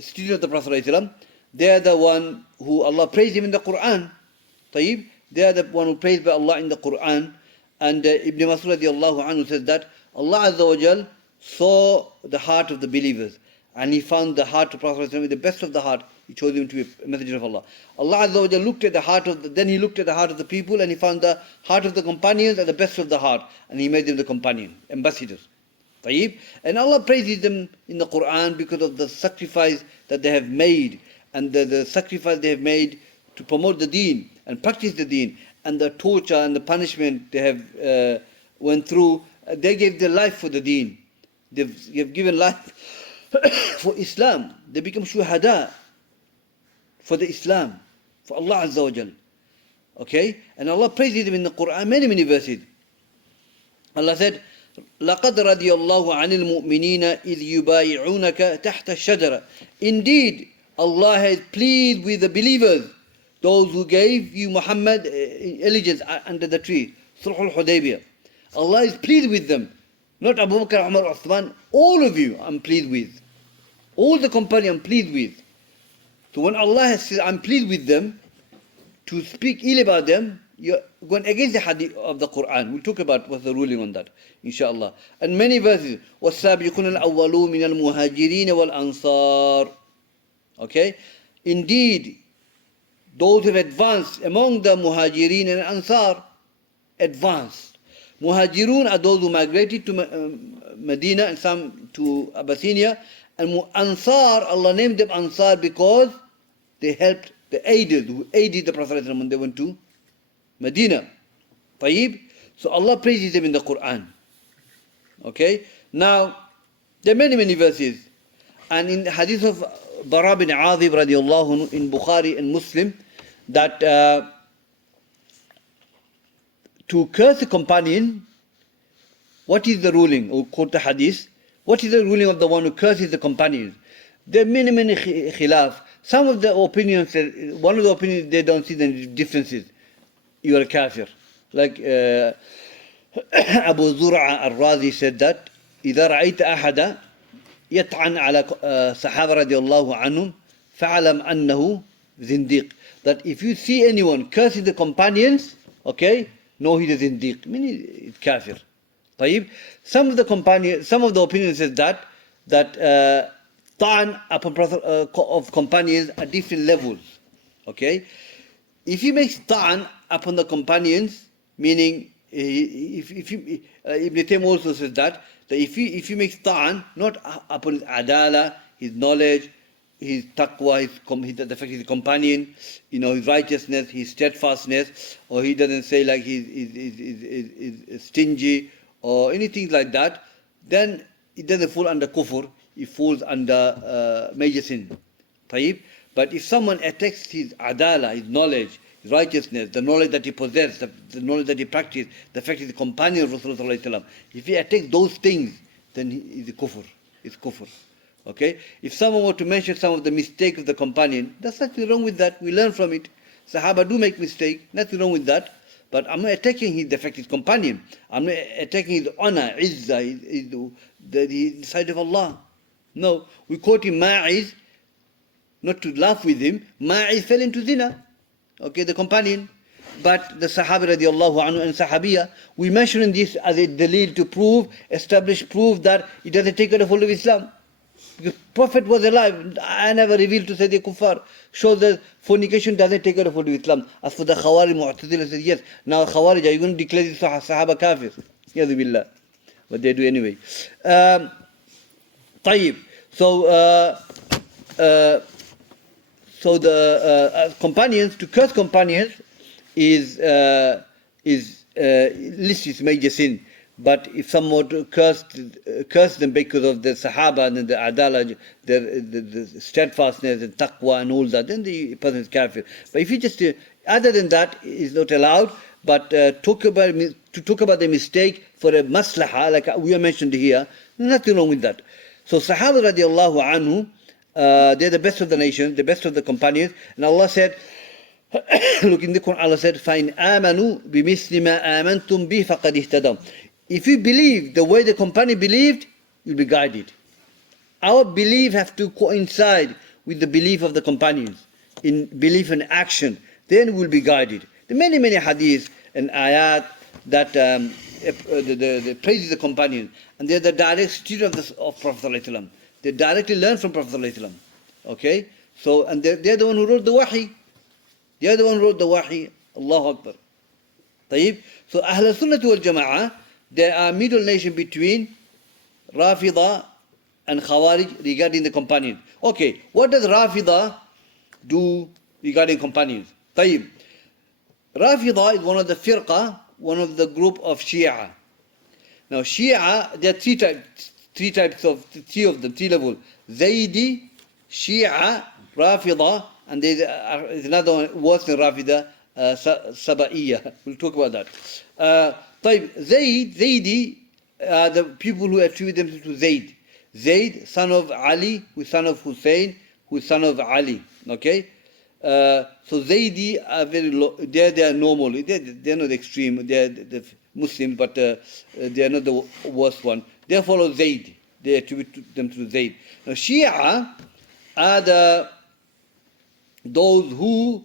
students of the Prophet ﷺ. They are the one who Allah praised him in the Quran. طيب. They are the one who praised by Allah in the Quran. And Ibn Mas'ud radiallahu anhu says that Allah Azza wa Jal saw the heart of the believers, and he found the heart of Prophet ﷺ with the best of the heart. He chose him to be a messenger of Allah. Allah Azza wa Jal looked at the heart of then he looked at the heart of the people, and he found the heart of the companions and the best of the heart, and he made them the companion, ambassadors. طيب. And Allah praises them in the Quran because of the sacrifice that they have made, and the sacrifice they have made to promote the deen and practice the deen, and the torture and the punishment they have went through. They gave their life for the deen. They've given life for Islam. They become shuhada for the Islam, for Allah Azza wa Jal. Okay? And Allah praises them in the Quran, many verses. Allah said, لَقَدْ رَضِيَ اللَّهُ عَنِ الْمُؤْمِنِينَ إِذْ يُبَايِعُونَكَ تَحْتَ الشَّجَرَةِ. Indeed, Allah is pleased with the believers, those who gave you Muhammad allegiance under the tree, Sulhul Hudaybiyah. Allah is pleased with them. Not Abu Bakr, Umar, Uthman, all of you I'm pleased with. All the company I'm pleased with. So when Allah has said I'm pleased with them, to speak ill about them, you're going against the hadith of the Quran. We'll talk about what's the ruling on that, inshallah. And many verses. وَالسَّابِقُونَ الْأَوَّلُونَ مِنَ الْمُهَاجِرِينَ وَالْأَنصَارِ. Okay? Indeed, those who have advanced among the Muhajirin and Ansar, advanced. Muhajirun are those who migrated to Medina and some to Abyssinia. And Ansar, Allah named them Ansar because they helped, they who aided the Prophet when they went to Medina. طيب. So Allah praises them in the Quran. Okay? Now, there are many verses. And in the hadith of Bara bin Azib radiallahu anhu in Bukhari and Muslim, that to curse a companion, what is the ruling? Or quote the hadith, what is the ruling of the one who curses the companions? There are many khilaf. Some of the opinions, one of the opinions, they don't see the differences. You are a kafir. Like Abu Zur'a al-Razi said that, إذا رأيت أحدا يطعن على صحابة رضي الله عنهم فاعلم أنه زنديق. That if you see anyone cursing the companions, okay, know he is zindiq, meaning it's kafir. طيب. Some of the opinions says that ta'an upon of companions at different levels. Okay, if he makes ta'an upon the companions, meaning if Ibn Taymiyyah also says that if he makes ta'an not upon his adala, his knowledge, his taqwa, the fact he's a companion, his righteousness, his steadfastness, or he doesn't say like he's stingy or anything like that, then it doesn't fall under kufr, it falls under major sin. طيب? But if someone attacks his adala, his knowledge, his righteousness, the knowledge that he possessed, the knowledge that he practiced, the fact he's a companion of Rasulullah, if he attacks those things, then he is a kufr. It's kufr. Okay? If someone were to mention some of the mistakes of the companion, there's nothing wrong with that. We learn from it. Sahaba do make mistakes, nothing wrong with that. But I'm not attacking the fact he's companion. I'm not attacking his honor, izzah, the side of Allah. No, we quote him Ma'iz, not to laugh with him. Ma'iz fell into zina. Okay, the companion. But the Sahabi radiallahu anhu and Sahabiya, we mention this as a dalil to establish proof that it doesn't take the hold of Islam. The Prophet was alive. I never revealed to say the kuffar. Shows that fornication doesn't take the hold of Islam. As for the Khawarij, Mu'tazila says, yes, now Khawarij, are you going to declare these Sahaba kafir? Yadhu billah. But they do anyway. طيب. So the companions, to curse companions is least is major sin. But if someone curse them because of the Sahaba and the Adala, the steadfastness and taqwa and all that, then the person is kafir. But if you just, other than that, is not allowed. But to talk about the mistake for a maslaha, like we have mentioned here, nothing wrong with that. So Sahaba radiallahu anhu, they're the best of the nation, the best of the companions. And Allah said, look in the Quran, Allah said, فَإِنْ آمَنُوا بِمِثْلِ مَا آمَنْتُمْ بِهِ فَقَدْ اهْتَدَوْا. If you believe the way the companion believed, you'll be guided. Our belief has to coincide with the belief of the companions, in belief and action. Then we'll be guided. There are many, many hadiths and ayat that the praises the companions. And they're the direct student of Prophet ﷺ. They directly learn from Prophet ﷺ. Okay? So, and they're the one who wrote the wahi. They're the one who wrote the wahi. Allahu Akbar. طيب? So Ahl Sunnah wal Jama'ah, they are middle nation between Rafida and Khawarij regarding the companions. Okay, what does Rafida do regarding companions? طيب. Rafida is one of the firqa, one of the group of Shia. Now Shia, there are three types of three levels. Zaydi, Shia, Rafida, and there's another one worse than Rafida, Saba'iyah. We'll talk about that. طيب, Zaydi are the people who attribute themselves to Zayd. Zayd, son of Ali, who is son of Hussein, who is son of Ali. Okay? So Zaydi are very low, they are normal, they're not extreme, they're Muslims, but they are not the worst one. They follow Zayd, they attribute them to Zayd. Now Shia are those who,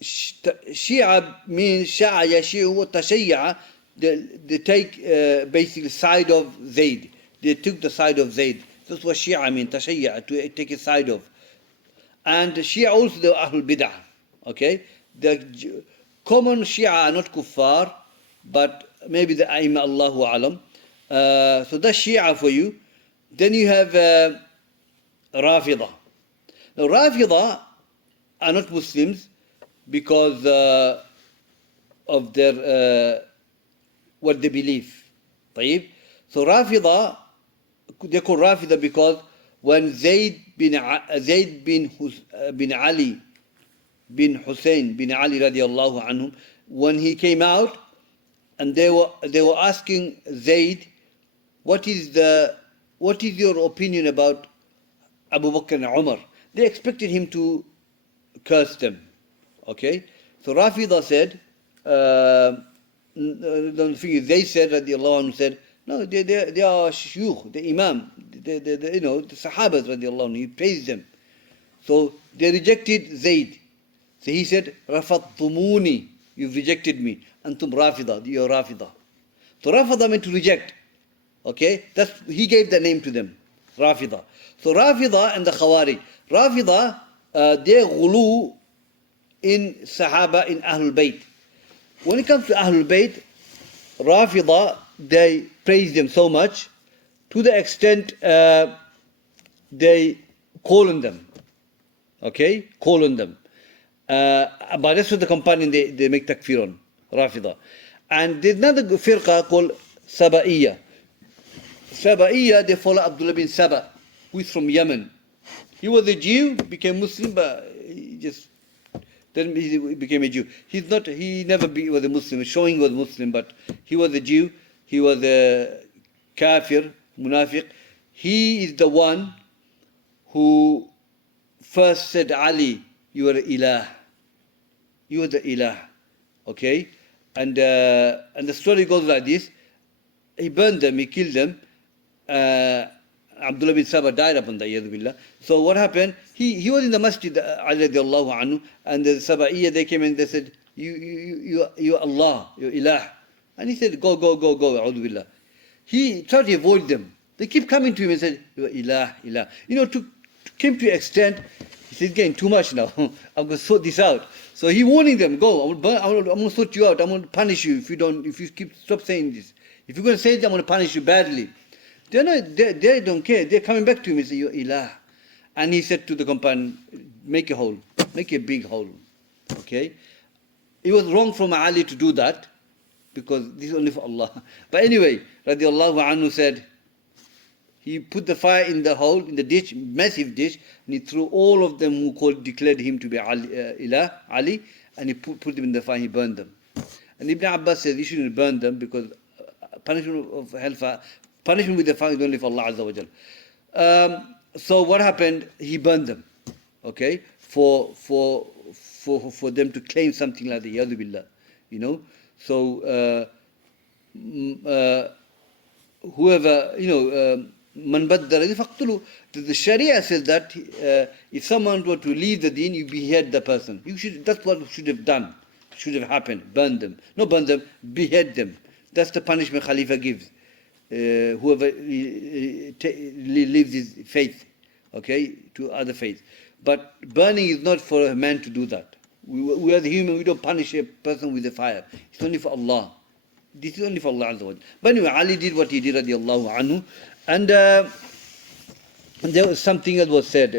Shia means Sha'a Yashi'u wa Tashayya, they take basically side of Zayd. They took the side of Zayd. That's what Shia means, Tashayya, to take a side of. And Shia also, the Ahlul Bid'ah. Okay? The common Shia are not kuffar, but maybe the Aima, Allahu Alam. So that's Shia for you. Then you have Rafida. Now Rafida are not Muslims because of their what they believe. طيب? So Rafida, they call Rafida because when Zayd bin Ali bin Hussein bin Ali radiallahu anhum, when he came out and they were asking Zayd, what is your opinion about Abu Bakr and Umar? They expected him to curse them. Okay? So Rafida said, they said, radiallahu anhu said, no, they are shuyukh, the imam, the sahabas, radiallahu anhu, he praised them. So they rejected Zayd. So he said, Rafadtumuni, you've rejected me. Antum Rafida, you're Rafida. So Rafida meant to reject. Okay? He gave the name to them, Rafida. So Rafida and the Khawarij. Rafida, they ghulu in Sahaba, in Ahlul Bayt. When it comes to Ahlul Bayt, Rafida, they praise them so much, to the extent they call on them. Okay, call on them. But rest of the companion they make takfir on, Rafida. And there's another firqa called Saba'iyya. Saba'iyya, they follow Abdullah bin Saba, who is from Yemen. He was a Jew, became Muslim, but then he became a Jew. He never was a Muslim, showing he was Muslim, but he was a Jew. He was a kafir, munafiq. He is the one who first said, Ali, you are ilah. You are the ilah. Okay? And the story goes like this. He burned them, he killed them. Abdullah bin Saba died upon that. So what happened? He was in the masjid, Ali radiallahu anhu, and the Saba'iyya, they came and they said, you Allah, you ilah. And he said, go, a'udhu billah. He tried to avoid them. They keep coming to him and said, you ilah. Came to extent, he said, getting too much now. I'm going to sort this out. So he warning them, go, I'm going to sort you out. I'm going to punish you if you stop saying this. If you're going to say this, I'm going to punish you badly. They don't care. They're coming back to him and say, you ilah. And he said to the companion, make a hole. Make a big hole. Okay? It was wrong from Ali to do that, because this is only for Allah. But anyway, radiallahu anhu said, he put the fire in the hole, in the ditch, massive ditch, and he threw all of them who declared him to be Ali, and he put them in the fire, he burned them. And Ibn Abbas says, you shouldn't burn them, because punishment of hellfire, punishment with the fire is only for Allah Azza wa Jal. So what happened? He burned them, okay, for them to claim something like the Yadu Billah, So whoever, Man baddala faqtulu. The Sharia says that if someone were to leave the deen, you behead the person. That's what should have done. Should have happened. Burn them. Not burn them, behead them. That's the punishment Khalifa gives. Whoever leaves his faith, okay, to other faiths. But burning is not for a man to do that. We are the human, we don't punish a person with the fire. It's only for Allah. This is only for Allah Azza wa Jalla. But anyway, Ali did what he did, radiallahu anhu. And there was something that was said.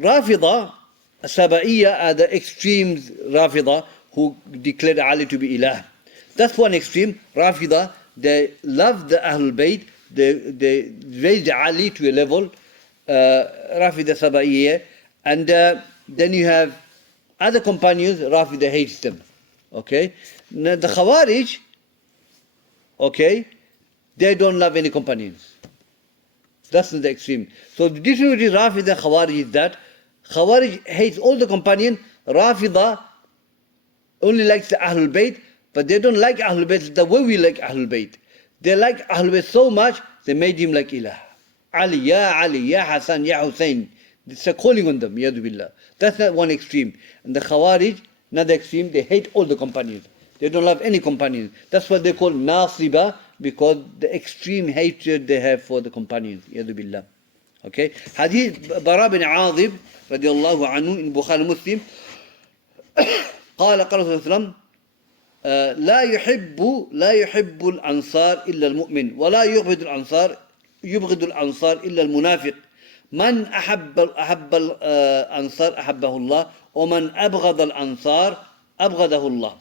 Rafida, Saba'iyya are the extremes, Rafida, who declared Ali to be ilah. That's one extreme. Rafida, they love the Ahlul Bayt, they raised Ali to a level, Rafida Saba'iyya. And then you have other companions, Rafida hates them. Okay? Now the Khawarij, okay, they don't love any companions. That's the extreme. So the difference between Rafida and Khawarij is that Khawarij hates all the companions, Rafida only likes the Ahlul Bayt, but they don't like Ahlul Bayt the way we like Ahlul Bayt. They like Ahlul Bayt so much, they made him like ilah. Ali, Ya Hassan, Ya Hussein. It's a calling on them, Yadu Billah. That's not one extreme. And the Khawarij, another extreme, they hate all the companions. They don't love any companions. That's what they call Nasiba, because the extreme hatred they have for the companions. Yadu Billah. Okay? Hadith Bara bin Azib, radiallahu anhu, in Bukhari Muslim, قال صلى الله عليه وسلم لا يحب الأنصار إلا المؤمن ولا يبغض الأنصار إلا المنافق من أحب الأنصار أحبه الله ومن أبغض الأنصار أبغضه الله.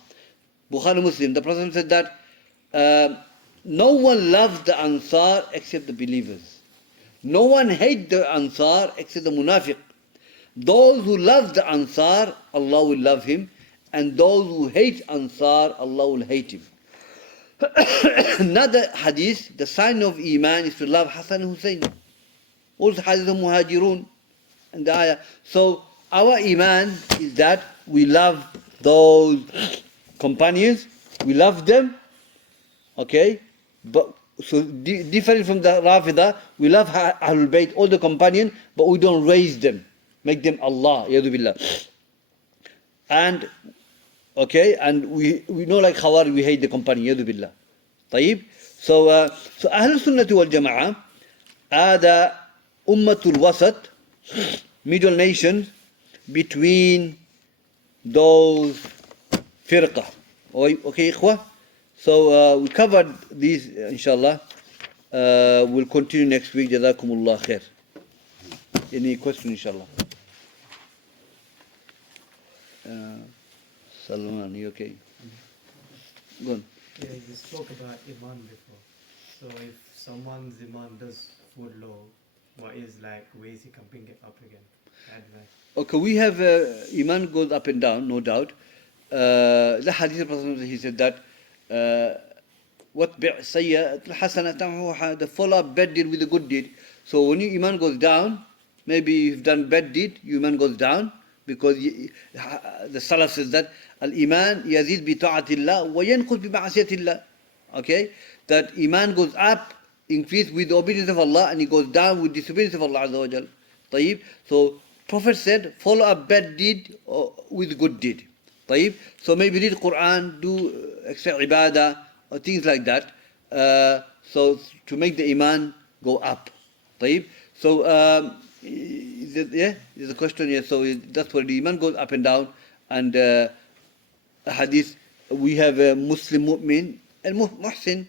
Bukhari Muslim, the Prophet said that no one loves the Ansar except the believers. No one hates the Ansar except the munafiq. Those who love the Ansar, Allah will love him, and those who hate Ansar, Allah will hate him. Another hadith, the sign of Iman is to love Hassan and Hussein. Also hadith of Muhajirun and the ayah. So our Iman is that we love those companions, we love them, okay? But so different from the Rafida, we love Ahlul Bayt, all the companions, but we don't raise them, make them Allah, Yadu Billah. And okay, and we know like Khawar, we hate the companion, Yadu Billah. طيب. So Ahlul Sunnah wal Jama'ah are the Ummatul Wasat, middle nations between those firqa. Okay, ikhwa? So we covered these, inshallah. We'll continue next week. Jazakumullah khair. Any question, inshallah? Salman, you okay? Go on. Yeah, you spoke about Iman before. So if someone's Iman does fall low, what is like ways he can bring it up again? Advice. Okay, we have Iman goes up and down, no doubt. The hadith of Prophet, he said that وَاتْبِعْ سَيِّئَةَ الْحَسَنَةَ تَمْحُوهَا, the follow up bad deed with a good deed. So when your Iman goes down, maybe you've done bad deed, your Iman goes down, because the Salaf says that Al-Iman yazid bi ta'atillah wa yanqus bi ma'asiyatillah. Okay? That Iman goes up, increase with the obedience of Allah, and it goes down with disobedience of Allah Azza wa Jal. طيب? So Prophet said, follow up bad deed with good deed. طيب? So maybe read Quran, do extra ibadah, or things like that. So to make the Iman go up. طيب? So there's a question here. So that's where the Iman goes up and down. And hadith, we have a Muslim mu'min and muhsin,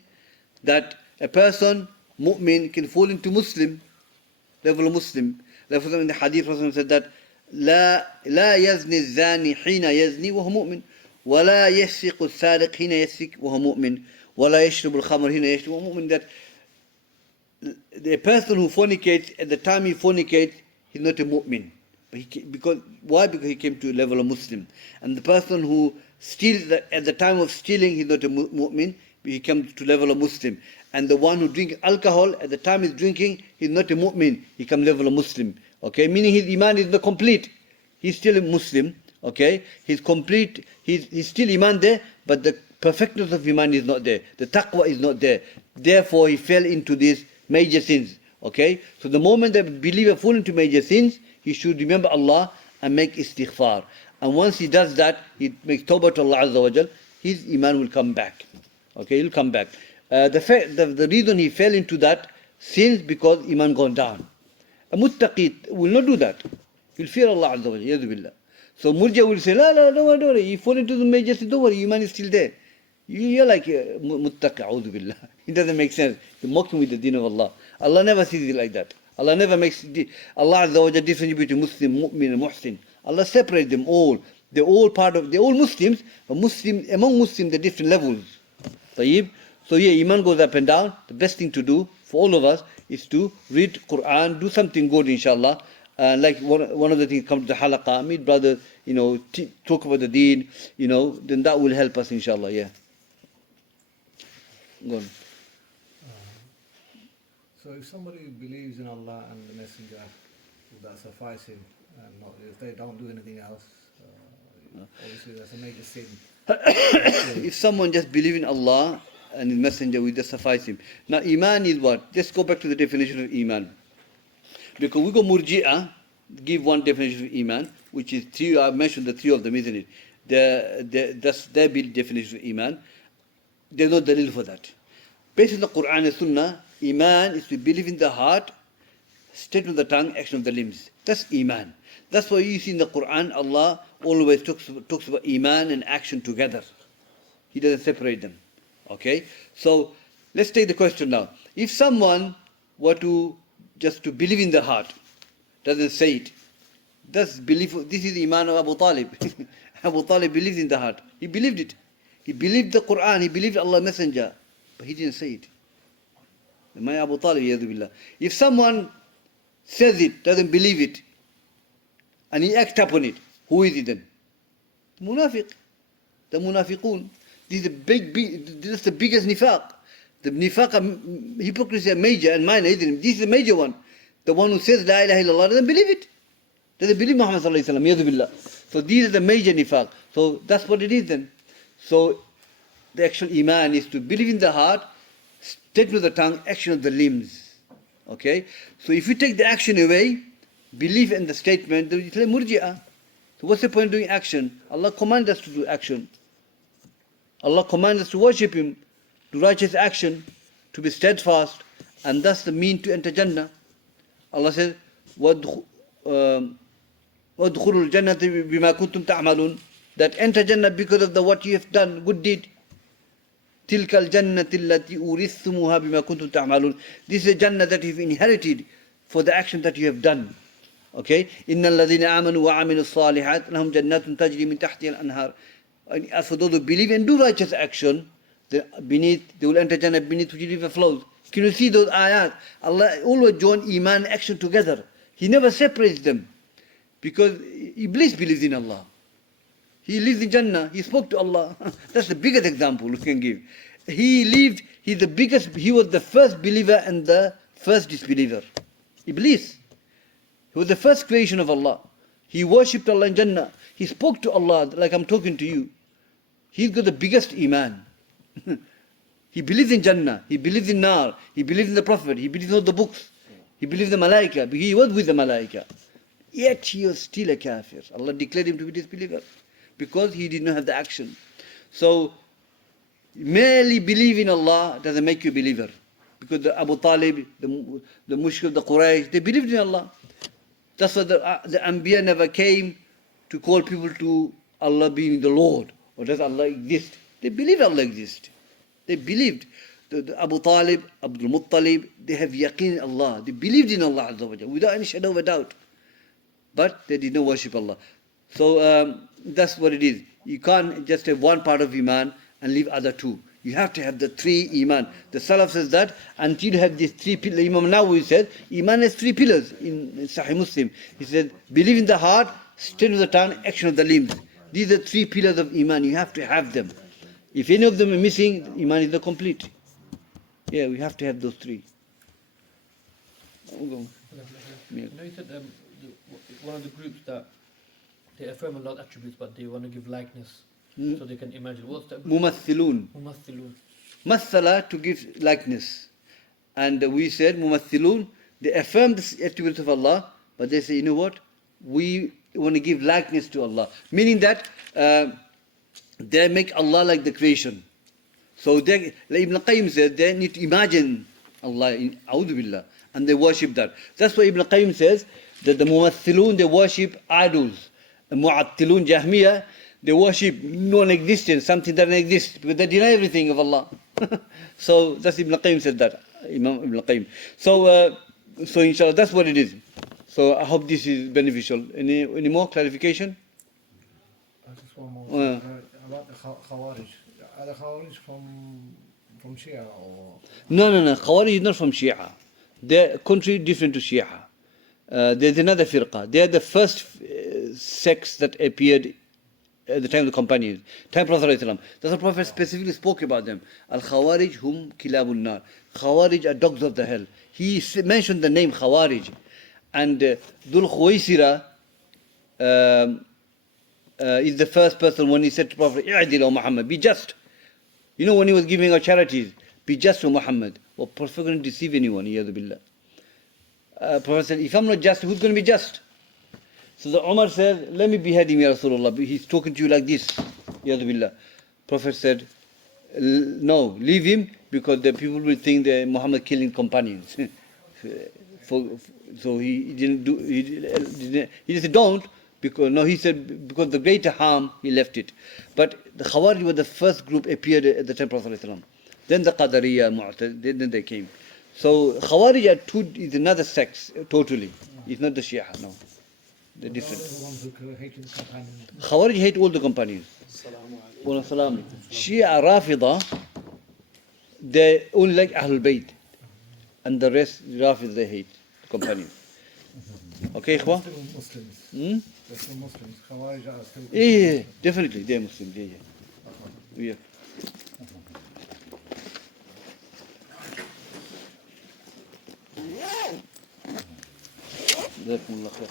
that a person, mu'min, can fall into Muslim, level of Muslim. Therefore in the hadith, Rasulullah said that لا يزني الزاني حين يزني وهو مؤمن ولا يسرق السارق حين يسرق وهو مؤمن ولا يشرب الخمر حين يشرب وهو مؤمن. That the person who fornicates, at the time he fornicates, he's not a mu'min. Why? Because he came to a level of Muslim. And the person who steals, at the time of stealing, he's not a mu'min, but he comes to level of Muslim. And the one who drinks alcohol, at the time he's drinking, he's not a mu'min, he comes level of Muslim. Okay, meaning his Iman is not complete. He's still a Muslim. Okay, he's complete, he's still Iman there, but the perfectness of Iman is not there. The taqwa is not there. Therefore, he fell into these major sins. Okay, so the moment the believer falls into major sins, he should remember Allah and make istighfar. And once he does that, he makes tawbah to Allah Azza wa Jal, his Iman will come back. Okay, he'll come back. The reason he fell into that sins because Iman gone down. A muttaqi will not do that. He'll fear Allah Azza wa Jal. So Murja will say, la, don't worry. You fall into the major sin, don't worry, Iman is still there. You're like muttaqi, a'udhu billah. It doesn't make sense. You're mocking with the deen of Allah. Allah never sees it like that. Allah never makes Allah Azza wa Jal difference between Muslim, mu'min and muhsin. Allah separates them all. They're all Muslims, but among Muslims, they're different levels. طيب? So yeah, Iman goes up and down. The best thing to do for all of us is to read Quran, do something good, inshallah. Like one of the things, come to the halaqah, meet brothers, talk about the deen, then that will help us, inshallah, yeah. Go on. So if somebody believes in Allah and the Messenger, will that suffice him? And not, if they don't do anything else, obviously that's a major sin. If someone just believes in Allah and His Messenger, will just suffice him. Now, Iman is what? Just go back to the definition of Iman. Because we go Murji'ah, give one definition of Iman, which is three. I mentioned the three of them, isn't it? That's their definition of Iman. There's no dalil for that. Based on the Quran and Sunnah, Iman is to believe in the heart, statement of the tongue, action of the limbs. That's Iman. That's why you see in the Quran, Allah always talks about Iman and action together. He doesn't separate them. Okay? So, let's take the question now. If someone were to believe in the heart, doesn't say it, does believe, this is Iman of Abu Talib. Abu Talib believes in the heart. He believed it. He believed the Quran, he believed Allah's Messenger, but he didn't say it. My Abu Talib, yadu billah. If someone says it, doesn't believe it, and he acts upon it, who is it then? The munafiq. The munafiqun. This is the biggest nifaq. The nifaq, hypocrisy are major and minor, isn't it? This is the major one. The one who says La ilaha illallah doesn't believe it. Doesn't believe Muhammad sallallahu alayhi wa sallam, yadu billah. So these are the major nifaq. So that's what it is then. So the actual Iman is to believe in the heart, statement of the tongue, action of the limbs. Okay? So if you take the action away, belief in the statement, then it's like Murji'ah. So what's the point of doing action? Allah commands us to do action. Allah commands us to worship Him, do righteous action, to be steadfast, and that's the mean to enter Jannah. Allah says, وَادْخُلُوا الْجَنَّةِ بِمَا كُنْتُمْ تَعْمَلُونَ, that enter Jannah because of what you have done, good deed. تِلْكَ الْجَنَّةِ الَّتِي أُورِثْتُمُوهَا بِمَا كُنْتُمْ تَعْمَلُونَ. This is a Jannah that you've inherited for the action that you have done. Okay? إِنَّ الَّذِينَ آمَنُوا وَعَمِلُوا الصَّالِحَاتِ لَهُمْ جَنَّاتٌ تَجْرِي مِنْ تَحْتِهَا الْأَنْهَارُ. And as for those who believe and do righteous action, they will enter Jannah beneath which river flows. Can you see those ayat? Allah always join iman and action together. He never separates them. Because Iblis believes in Allah. He lives in Jannah. He spoke to Allah. That's the biggest example we can give. He was the first believer and the first disbeliever. Iblis. He was the first creation of Allah. He worshipped Allah in Jannah. He spoke to Allah like I'm talking to you. He's got the biggest iman. He believes in Jannah. He believes in Nar. He believes in the Prophet. He believes in all the books. He believes in the Malaika. He was with the Malaika. Yet he was still a kafir. Allah declared him to be disbeliever because he did not have the action. So, merely believe in Allah doesn't make you a believer. Because the Abu Talib, the Mushrik, the Quraysh, they believed in Allah. That's why the Anbiya never came to call people to Allah being the Lord. Or does Allah exist? They believe Allah exists. They believed. The Abu Talib, Abdul Muttalib, they have yaqeen in Allah. They believed in Allah Azza wa Jalla without any shadow of a doubt. But they did not worship Allah. So that's what it is. You can't just have one part of Iman and leave other two. You have to have the three Iman. The Salaf says that until you have these three pillars. Imam Nawawi said, Iman has three pillars in Sahih Muslim. He said, believe in the heart, stand with the tongue, action of the limbs. These are three pillars of Iman. You have to have them. If any of them are missing, Iman is not complete. Yeah, we have to have those three. You know, you said one of the groups that they affirm Allah's attributes, but they want to give likeness so they can imagine. What's that? Mumathilun. Mumathilun. Mathala, to give likeness. And we said, Mumathilun, they affirm the attributes of Allah, but they say, you know what? We want to give likeness to Allah. Meaning that they make Allah like the creation. So like Ibn Qayyim said, they need to imagine Allah in A'udhu Billah, and they worship that. That's why Ibn Qayyim says that the Mumathilun, they worship idols. The Mu'attilun, Jahmiyyah, they worship non-existence, something that doesn't exist, because they deny everything of Allah. So that's Ibn Qayyim said that, Imam Ibn Qayyim. So inshallah, that's what it is. So I hope this is beneficial. Any more clarification? Just one more. About the Khawarij. Are the Khawarij from Shia or? No. Khawarij is not from Shia. They're country different to Shia. There's another firqa. They are the first sects that appeared at the time of the companions, time of Prophet ﷺ. That's the Prophet specifically spoke about them. Al-Khawarij hum kilabun nar. Khawarij are dogs of the hell. He mentioned the name Khawarij. And Dhul Khuwaisira is the first person when he said to Prophet, "I'dil O Muhammad, be just." You know, when he was giving out charities, be just O Muhammad. Well, Prophet couldn't deceive anyone, Iyadhu Billah. Prophet said, if I'm not just, who's going to be just? So the Umar said, let me behead him, Ya Rasulullah. He's talking to you like this, Iyadhu Billah. Prophet said, no, leave him, because the people will think that Muhammad killing companions. So he didn't do. He said don't, because no. He said because the greater harm, he left it. But the Khawarij were the first group appeared at the time of Prophet ﷺ. Then the Qadariyah, Mu'tazila, then they came. So Khawarij is another sect totally. It's not the Shia. No, they're different. The ones who hated the companions. Khawarij hate all the companions. Shia Rafida, they only like Ahlul Bayt, and the rest Rafid they hate the companions. Okay, Ikhwa? Still Muslims. They're still Muslims. Khawarij are still. Yeah, definitely they're Muslims. Yeah. جزاكم الله خير.